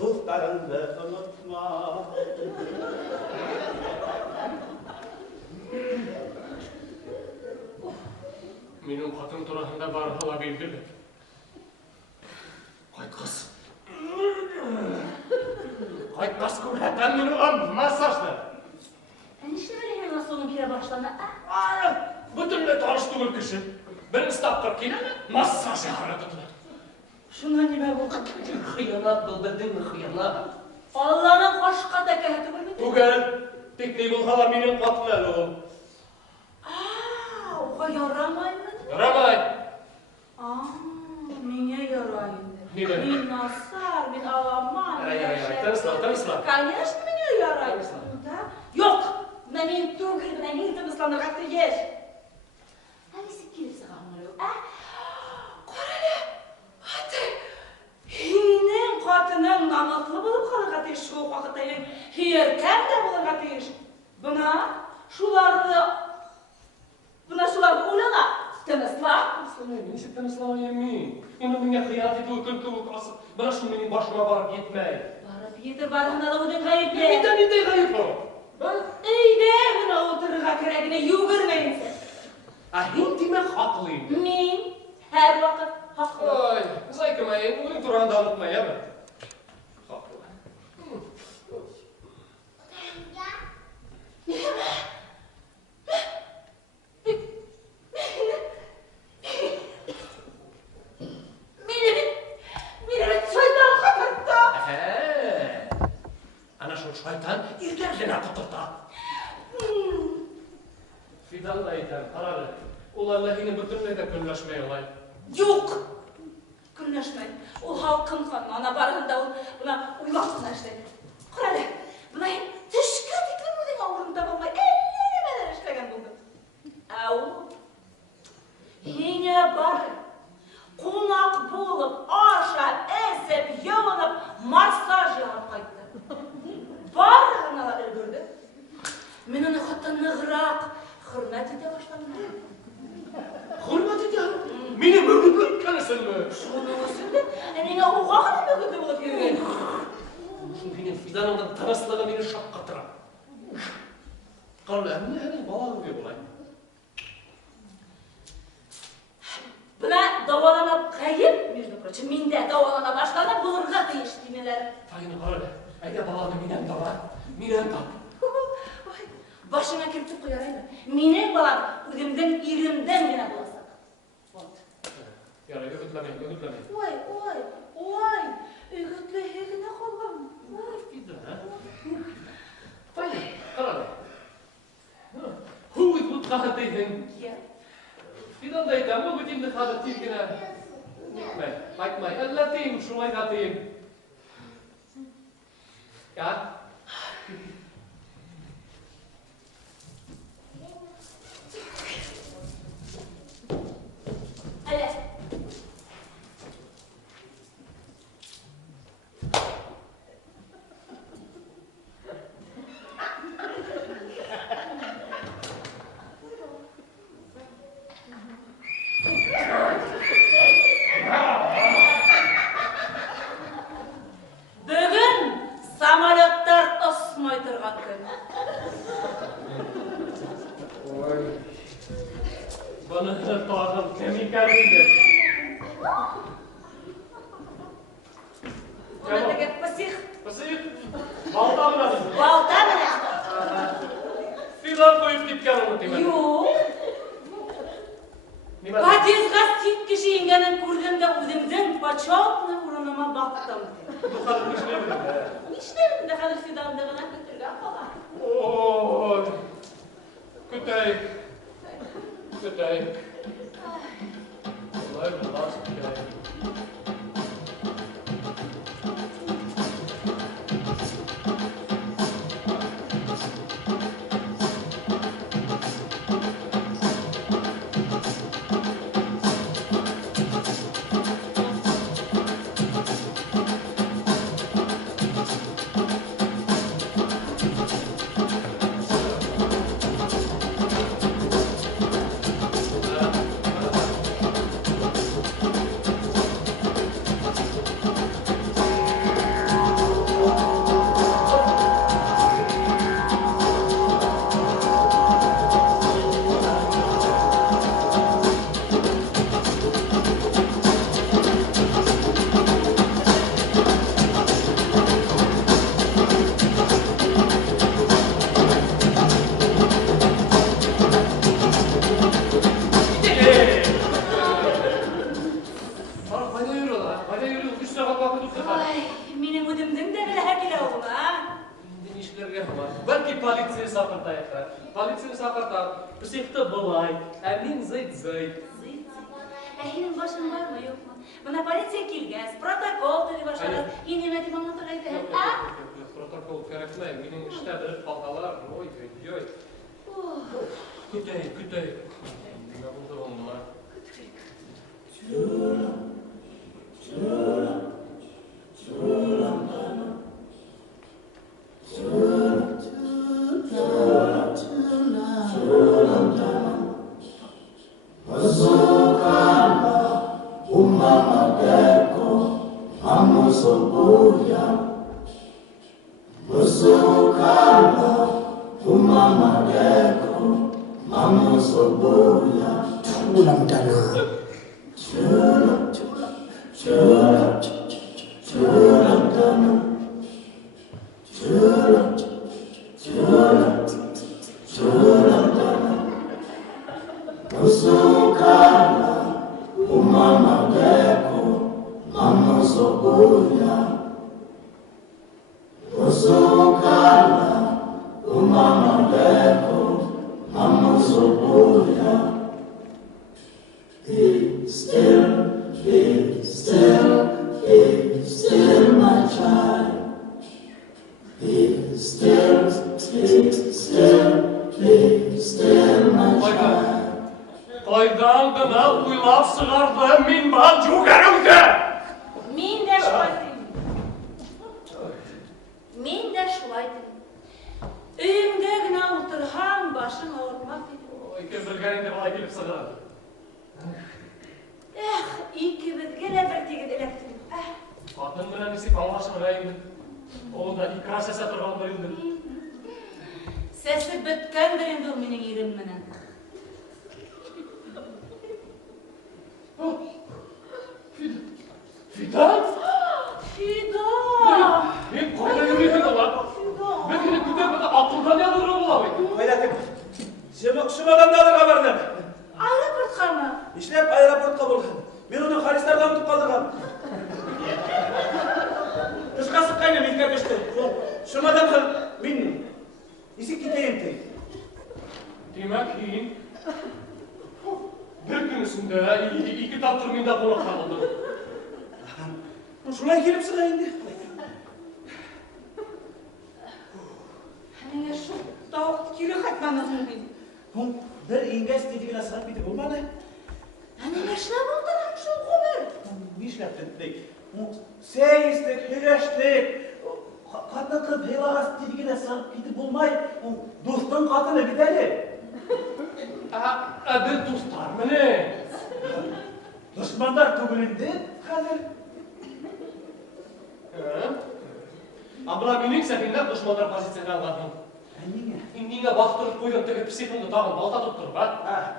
Достарыңды ұмытма. Менің қатын турасында барғала белгілі. Қайтқас. Қайтқас көрәтен менің массажды. Неше білемін соның келе башлана, а? Бүтінлі тарыш түгіл кіші. Бірінші тапқыр келеді, массаж яқыратыды. Шунан неме бұл? Хыянат был, білдің хыянат. Алланың қашқа тәкәті білмейді. Түгел, тек не болғала менің қатын әлі ол. Уға ярамаймын. Ярамай. Мене ярайын. Неге? Мен насар, мен аламан. Тыныслап. Конечно, мене ярайын. Yok, мына мен түгіл, мына мен тынысланырға тиеш. Әлесі келіп саған өлі, а? Қоралі, аты, хинен қатының наматлы болып қалыға тиеш, шу қақытайын, херкәм де болырға тиеш. Бұна шуларды ойлана, тыныслап. Несіп тыныслау емей? Енді мене қият етуі күлкі асып, бұна шу менің башыма барып етмей. Барып етір барғында да өден ғайып бе? Неден ғайып бұл? Үйде бұна отырға керегіне югірмейінсің. Ахин деме хақлıyım. Мен әр уақыт хақлы. Ay, zayıkım ayın, bugün durağında unutma ya mı? Haklı. Meni şeytan katırttı. Ana şu şeytan irlerine tutturdu. Fidanla iten kararı. Ularla yine bütünle de künleşmeye olay. Yok. Künleşmeyin. O halkın kanına ana barında buna uylasın işte. Kurale. Buna hem tışkı dikli bu din avurunda bulmay. Ellemeler işlegen buldu. Au. Yine bar. Konak bulup, aşağı esip, yığınıp, massaj yapıp kayıttı. Barınalar öldürdü. Men onu hatta nığırak, hürmet ede başladım. Hürmet ediyorum. Beni mögütlük kanısın mı? Şunu üstünde, meni oğuğa kadar mögütlü bulup yürüyen. Şun benim fidanımdan tanıslığı beni şak katıra. Karlı emni bala gibi olay. Buna davalanıp kayıp, между прочим, mende davalana başlanıp bulurga değiştiğinler. Tayını karlı. Ayda balanı minen de var. Minen tap. Başına kirtip koyaraydı. Menen balam, ödümden, irimden gene bulasak. Yara, ögütlemeyin. Oy, ögütle hegine kalgam. Fidan, ha? Tayını, karlı. Hu itlut kahatayın. Fidan da iten, bu bütünlük kahatayın gene. Bakmay, ellatayım, şulay katayım. Ya? Evet. Bugün samolotlar сымай тұрған күн. Ой. Бұны тағым кім екеніңді? Бұны тіге пысық. Пысық? Балта мұнады? Балта мұна? Фидан қойып кеткен ұмыт емен. Жоқ. Подъезға титкіші енгенін көргенде өзімдің почетный орыныма бақтым. Бұл қазір нешіне білім? Нешіне білімді қазір Фидандығына көтірген қала. Ой, күтәйік. Күтәйік. Олай бұлас күтәйік. Полицияны сақыртар, үсекті бұлай, әмін зайт-зайт. Әйінің башын бар ма, yok mu? Buna politsiya kelgəz, protokol dedi başlarız. Yine mədim anlatır aydı. Protokol gerekmey, benim işte bir paltalar, oy. Küteyik. Ne buldu onlar? Қойдан ғына ұйлап сығарды, мен бал жүгерімді! Мен де шулайтын. Үйімде ғына отырған башын ауырмақ еді. Ике білгенінде бала келіп сығырады. Ике бізгелі бір тегін әлектім. Қатын мұнан есеп алғашын райымды. Олында икрас әсә тұрған бір үйді. Сәсі біткендір енді ол менің ерім мінен. Fidan? Fidan! Мен қайда көрмейтін олар? Мен кені күтемді ақылдан ядырға болабы. Қайдатып, шымадан далырға бардым. Аэропортқа ма? Ішлеп аэропортқа болған. Мен оны Харистарға ұмытып қалдырғам. Тышқа сыққайны менге көшті. Шымадан мен есік кетейін тей. Демек кейін бір күн үстінде екі таптыр менде қонақта болдым. Шулай келіп сығайын де. Әніңе шу тауықты келі қайтманызын дейін. Бір енгәс дедігіне сығап кетіп болмады. Әніңе шына болдырам шу қомыр. Нишләптен дей. Сәйістік, херештік, қатын қыз хейлағас дедігіне сығап кетіп болмай, достың қатыны бітәлі. Әділ достар міне. Дұшмандар түгілінде қазір. Амына менің сәкеннен дұшмандар позицияға алғаным. Иннеңе бақтырып қойған тігі психымды тағын балта тұттырып, а?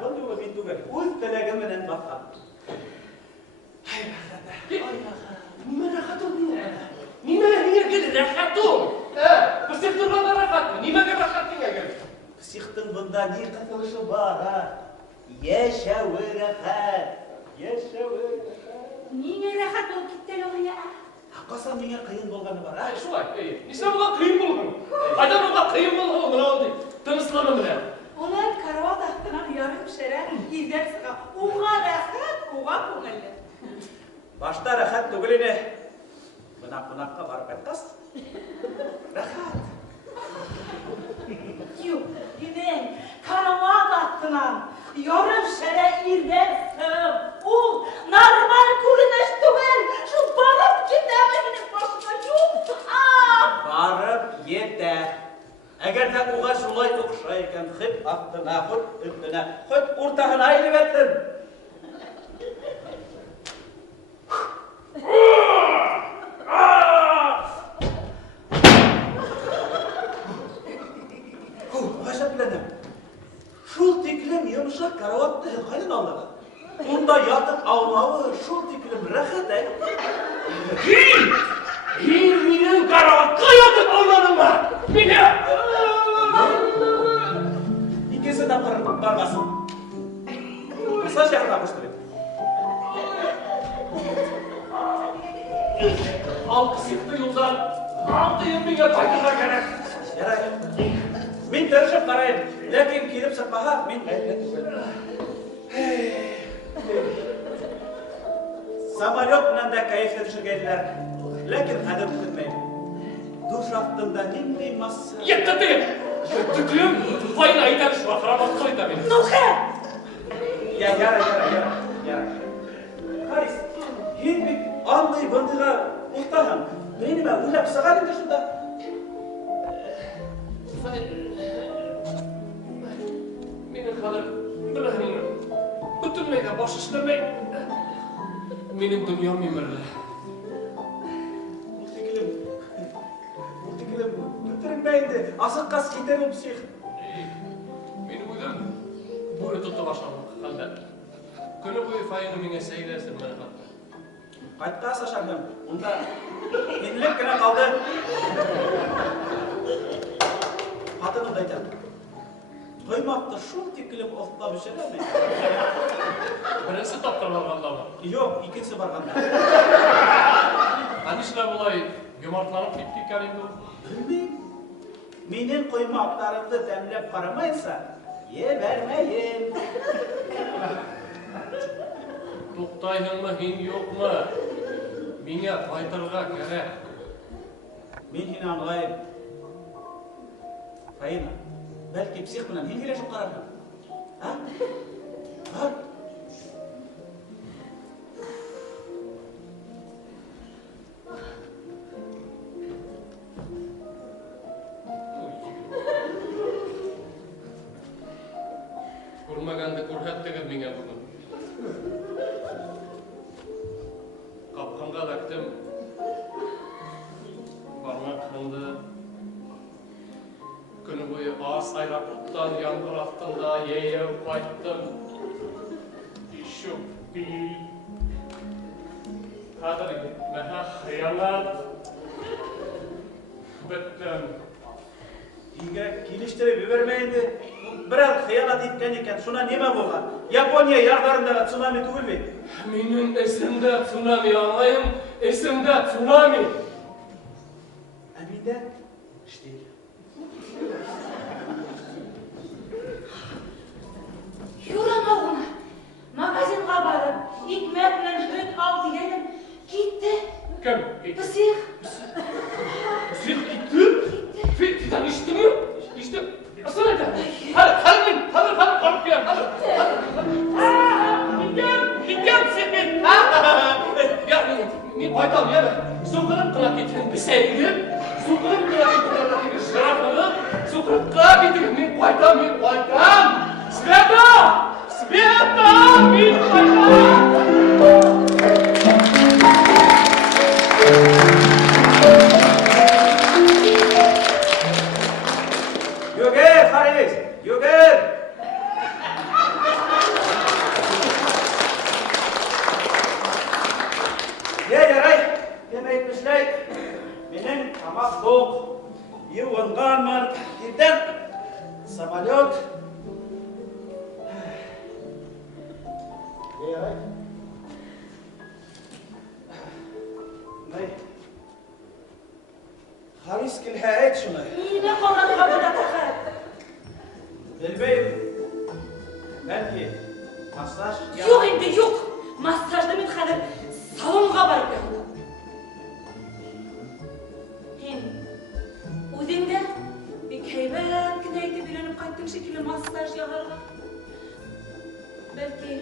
Бұл дуға мен дуға. Өз тілегіменен баққан. Неме рахат ол не? Неге рахат ол? Псих тұрғанда рахат мı? Немеге рахат неге келді? Психтың бұнда не қатылышы бар, а? Яшауы рахат. Неге рахат болып кеттелі ғой, Қасан менге қиын болғаны бар, а? Шулай, несіне бұға қиын болғын? Қайдан бұға қиын болғын мынау дейді? Тынысланы міне. Олар карават ақтынан ярым шәрә егер сыға. Уға рахат, уға көңілі. Башта рахат түгіліне. Қонаққа барып қайтқас. Рахат. Yok, gidin. Karavat attınan, yarım şere irdersin. O normal kuruluş değil. Şu barıp gidemeyinin başına yok. Барып ете. Әгер дә уға шулай оқшай екен, хып аттына, хып үттіне, хып ортағын айылып әттім. Ғажапланам. Шул тиклем йомшақ караватты қайдан алдыға? Онда ятып аулауы шул тиклем рахат, әй? Менің караватқа ятып ауладың ба? Мене! Икесі тапқыр барғасын. Қыса жағына қоштырып. Ал психты юлдан алты ембеге қайтыға керек. Ярай. Мен тырышып қарайын. Ләкин келіп сықпаға мен қайтып. Самолетнан да кайфқа düşіргендер. Ләкин қадір күтмеймін. Душ аттымда нендей масса. Еттігі! Түклім, файна айтар шуа қарамақ қойта мені. Нұхе! Ярай. Қарис, ен бек андай бындыға ұқтаған. Мені ме ойлап саған енді шында. Менің қазір білігімнің бүтінмейді баш ішілмей. Менің дүниям емірлі. Ұлтекілім, бүттірің бәйінді асыққас кетер ол псих. Менің өзім бұры тұтты башламақ қалды. Күні бойы файыны менге сәйлесін мені қатты. Қайтқа сашардым, онда енілік кіна қалды. Қатының қайтам. Қоймақты шул текілім ұлттап үшері мен. Бірінші таптырып алғанда ма? Жоқ, екінші барғанда. Анишілі бұлай юмартланып кетті кәлемді? Білмейм. Менен қоймақтарымды дәмлеп қарамайынса, бермейін. Тоқтайын мұ, хен жоқ мұ? Мене қайтырға керек. Мен хен аңғайым. Фаина, бәлки псих білін, хен келе жоқ қарармын. А? Бар. Көрмәгенді көрһәттігіз менге бүгін. Қапқанға ләктім. Бармақ қылды. Күні бойы ас айрапорттан яңғыр астында ейеу қайттым. Ишук бей. Қадыр мәхә қиянат. Біттім. Егер келіштіріп өбермейінді, бір ал қиянат еткен екен, шуна неме болған? Япония ярдарындағы цунами түгіл бе? Менің есімді цунами аңайым, есімді цунами. Әминді іштейді. Юрама ona. Magazinға барып, икмәкнен жүт ал дегенім кетті. Кім? Псих. Псих кетті? Фидан ішті ме? Ішті? Асыл айта? Қалмен, қалып кел. Кеткен псих мен. Мен қайтам, соқырып қыла кеткен бісәйгім, соқырып қыла кеткен жырақылып, соқырып қыла кеткен мен қайтам. Света! Мен қайтам! қонғанмын. Ертең самолет. Ей, Харис келхәйт шуны. Мені қолдануға бұда тақыр. Білбеймін. Бәлки, массаж... Жоқ енді, жоқ. Массажды мен қазір салонға барып яғылдым. Мен өзіңді мен кәйбәт кін айтып үйреніп қайттың шекілі массаж яғарға. Бәлки,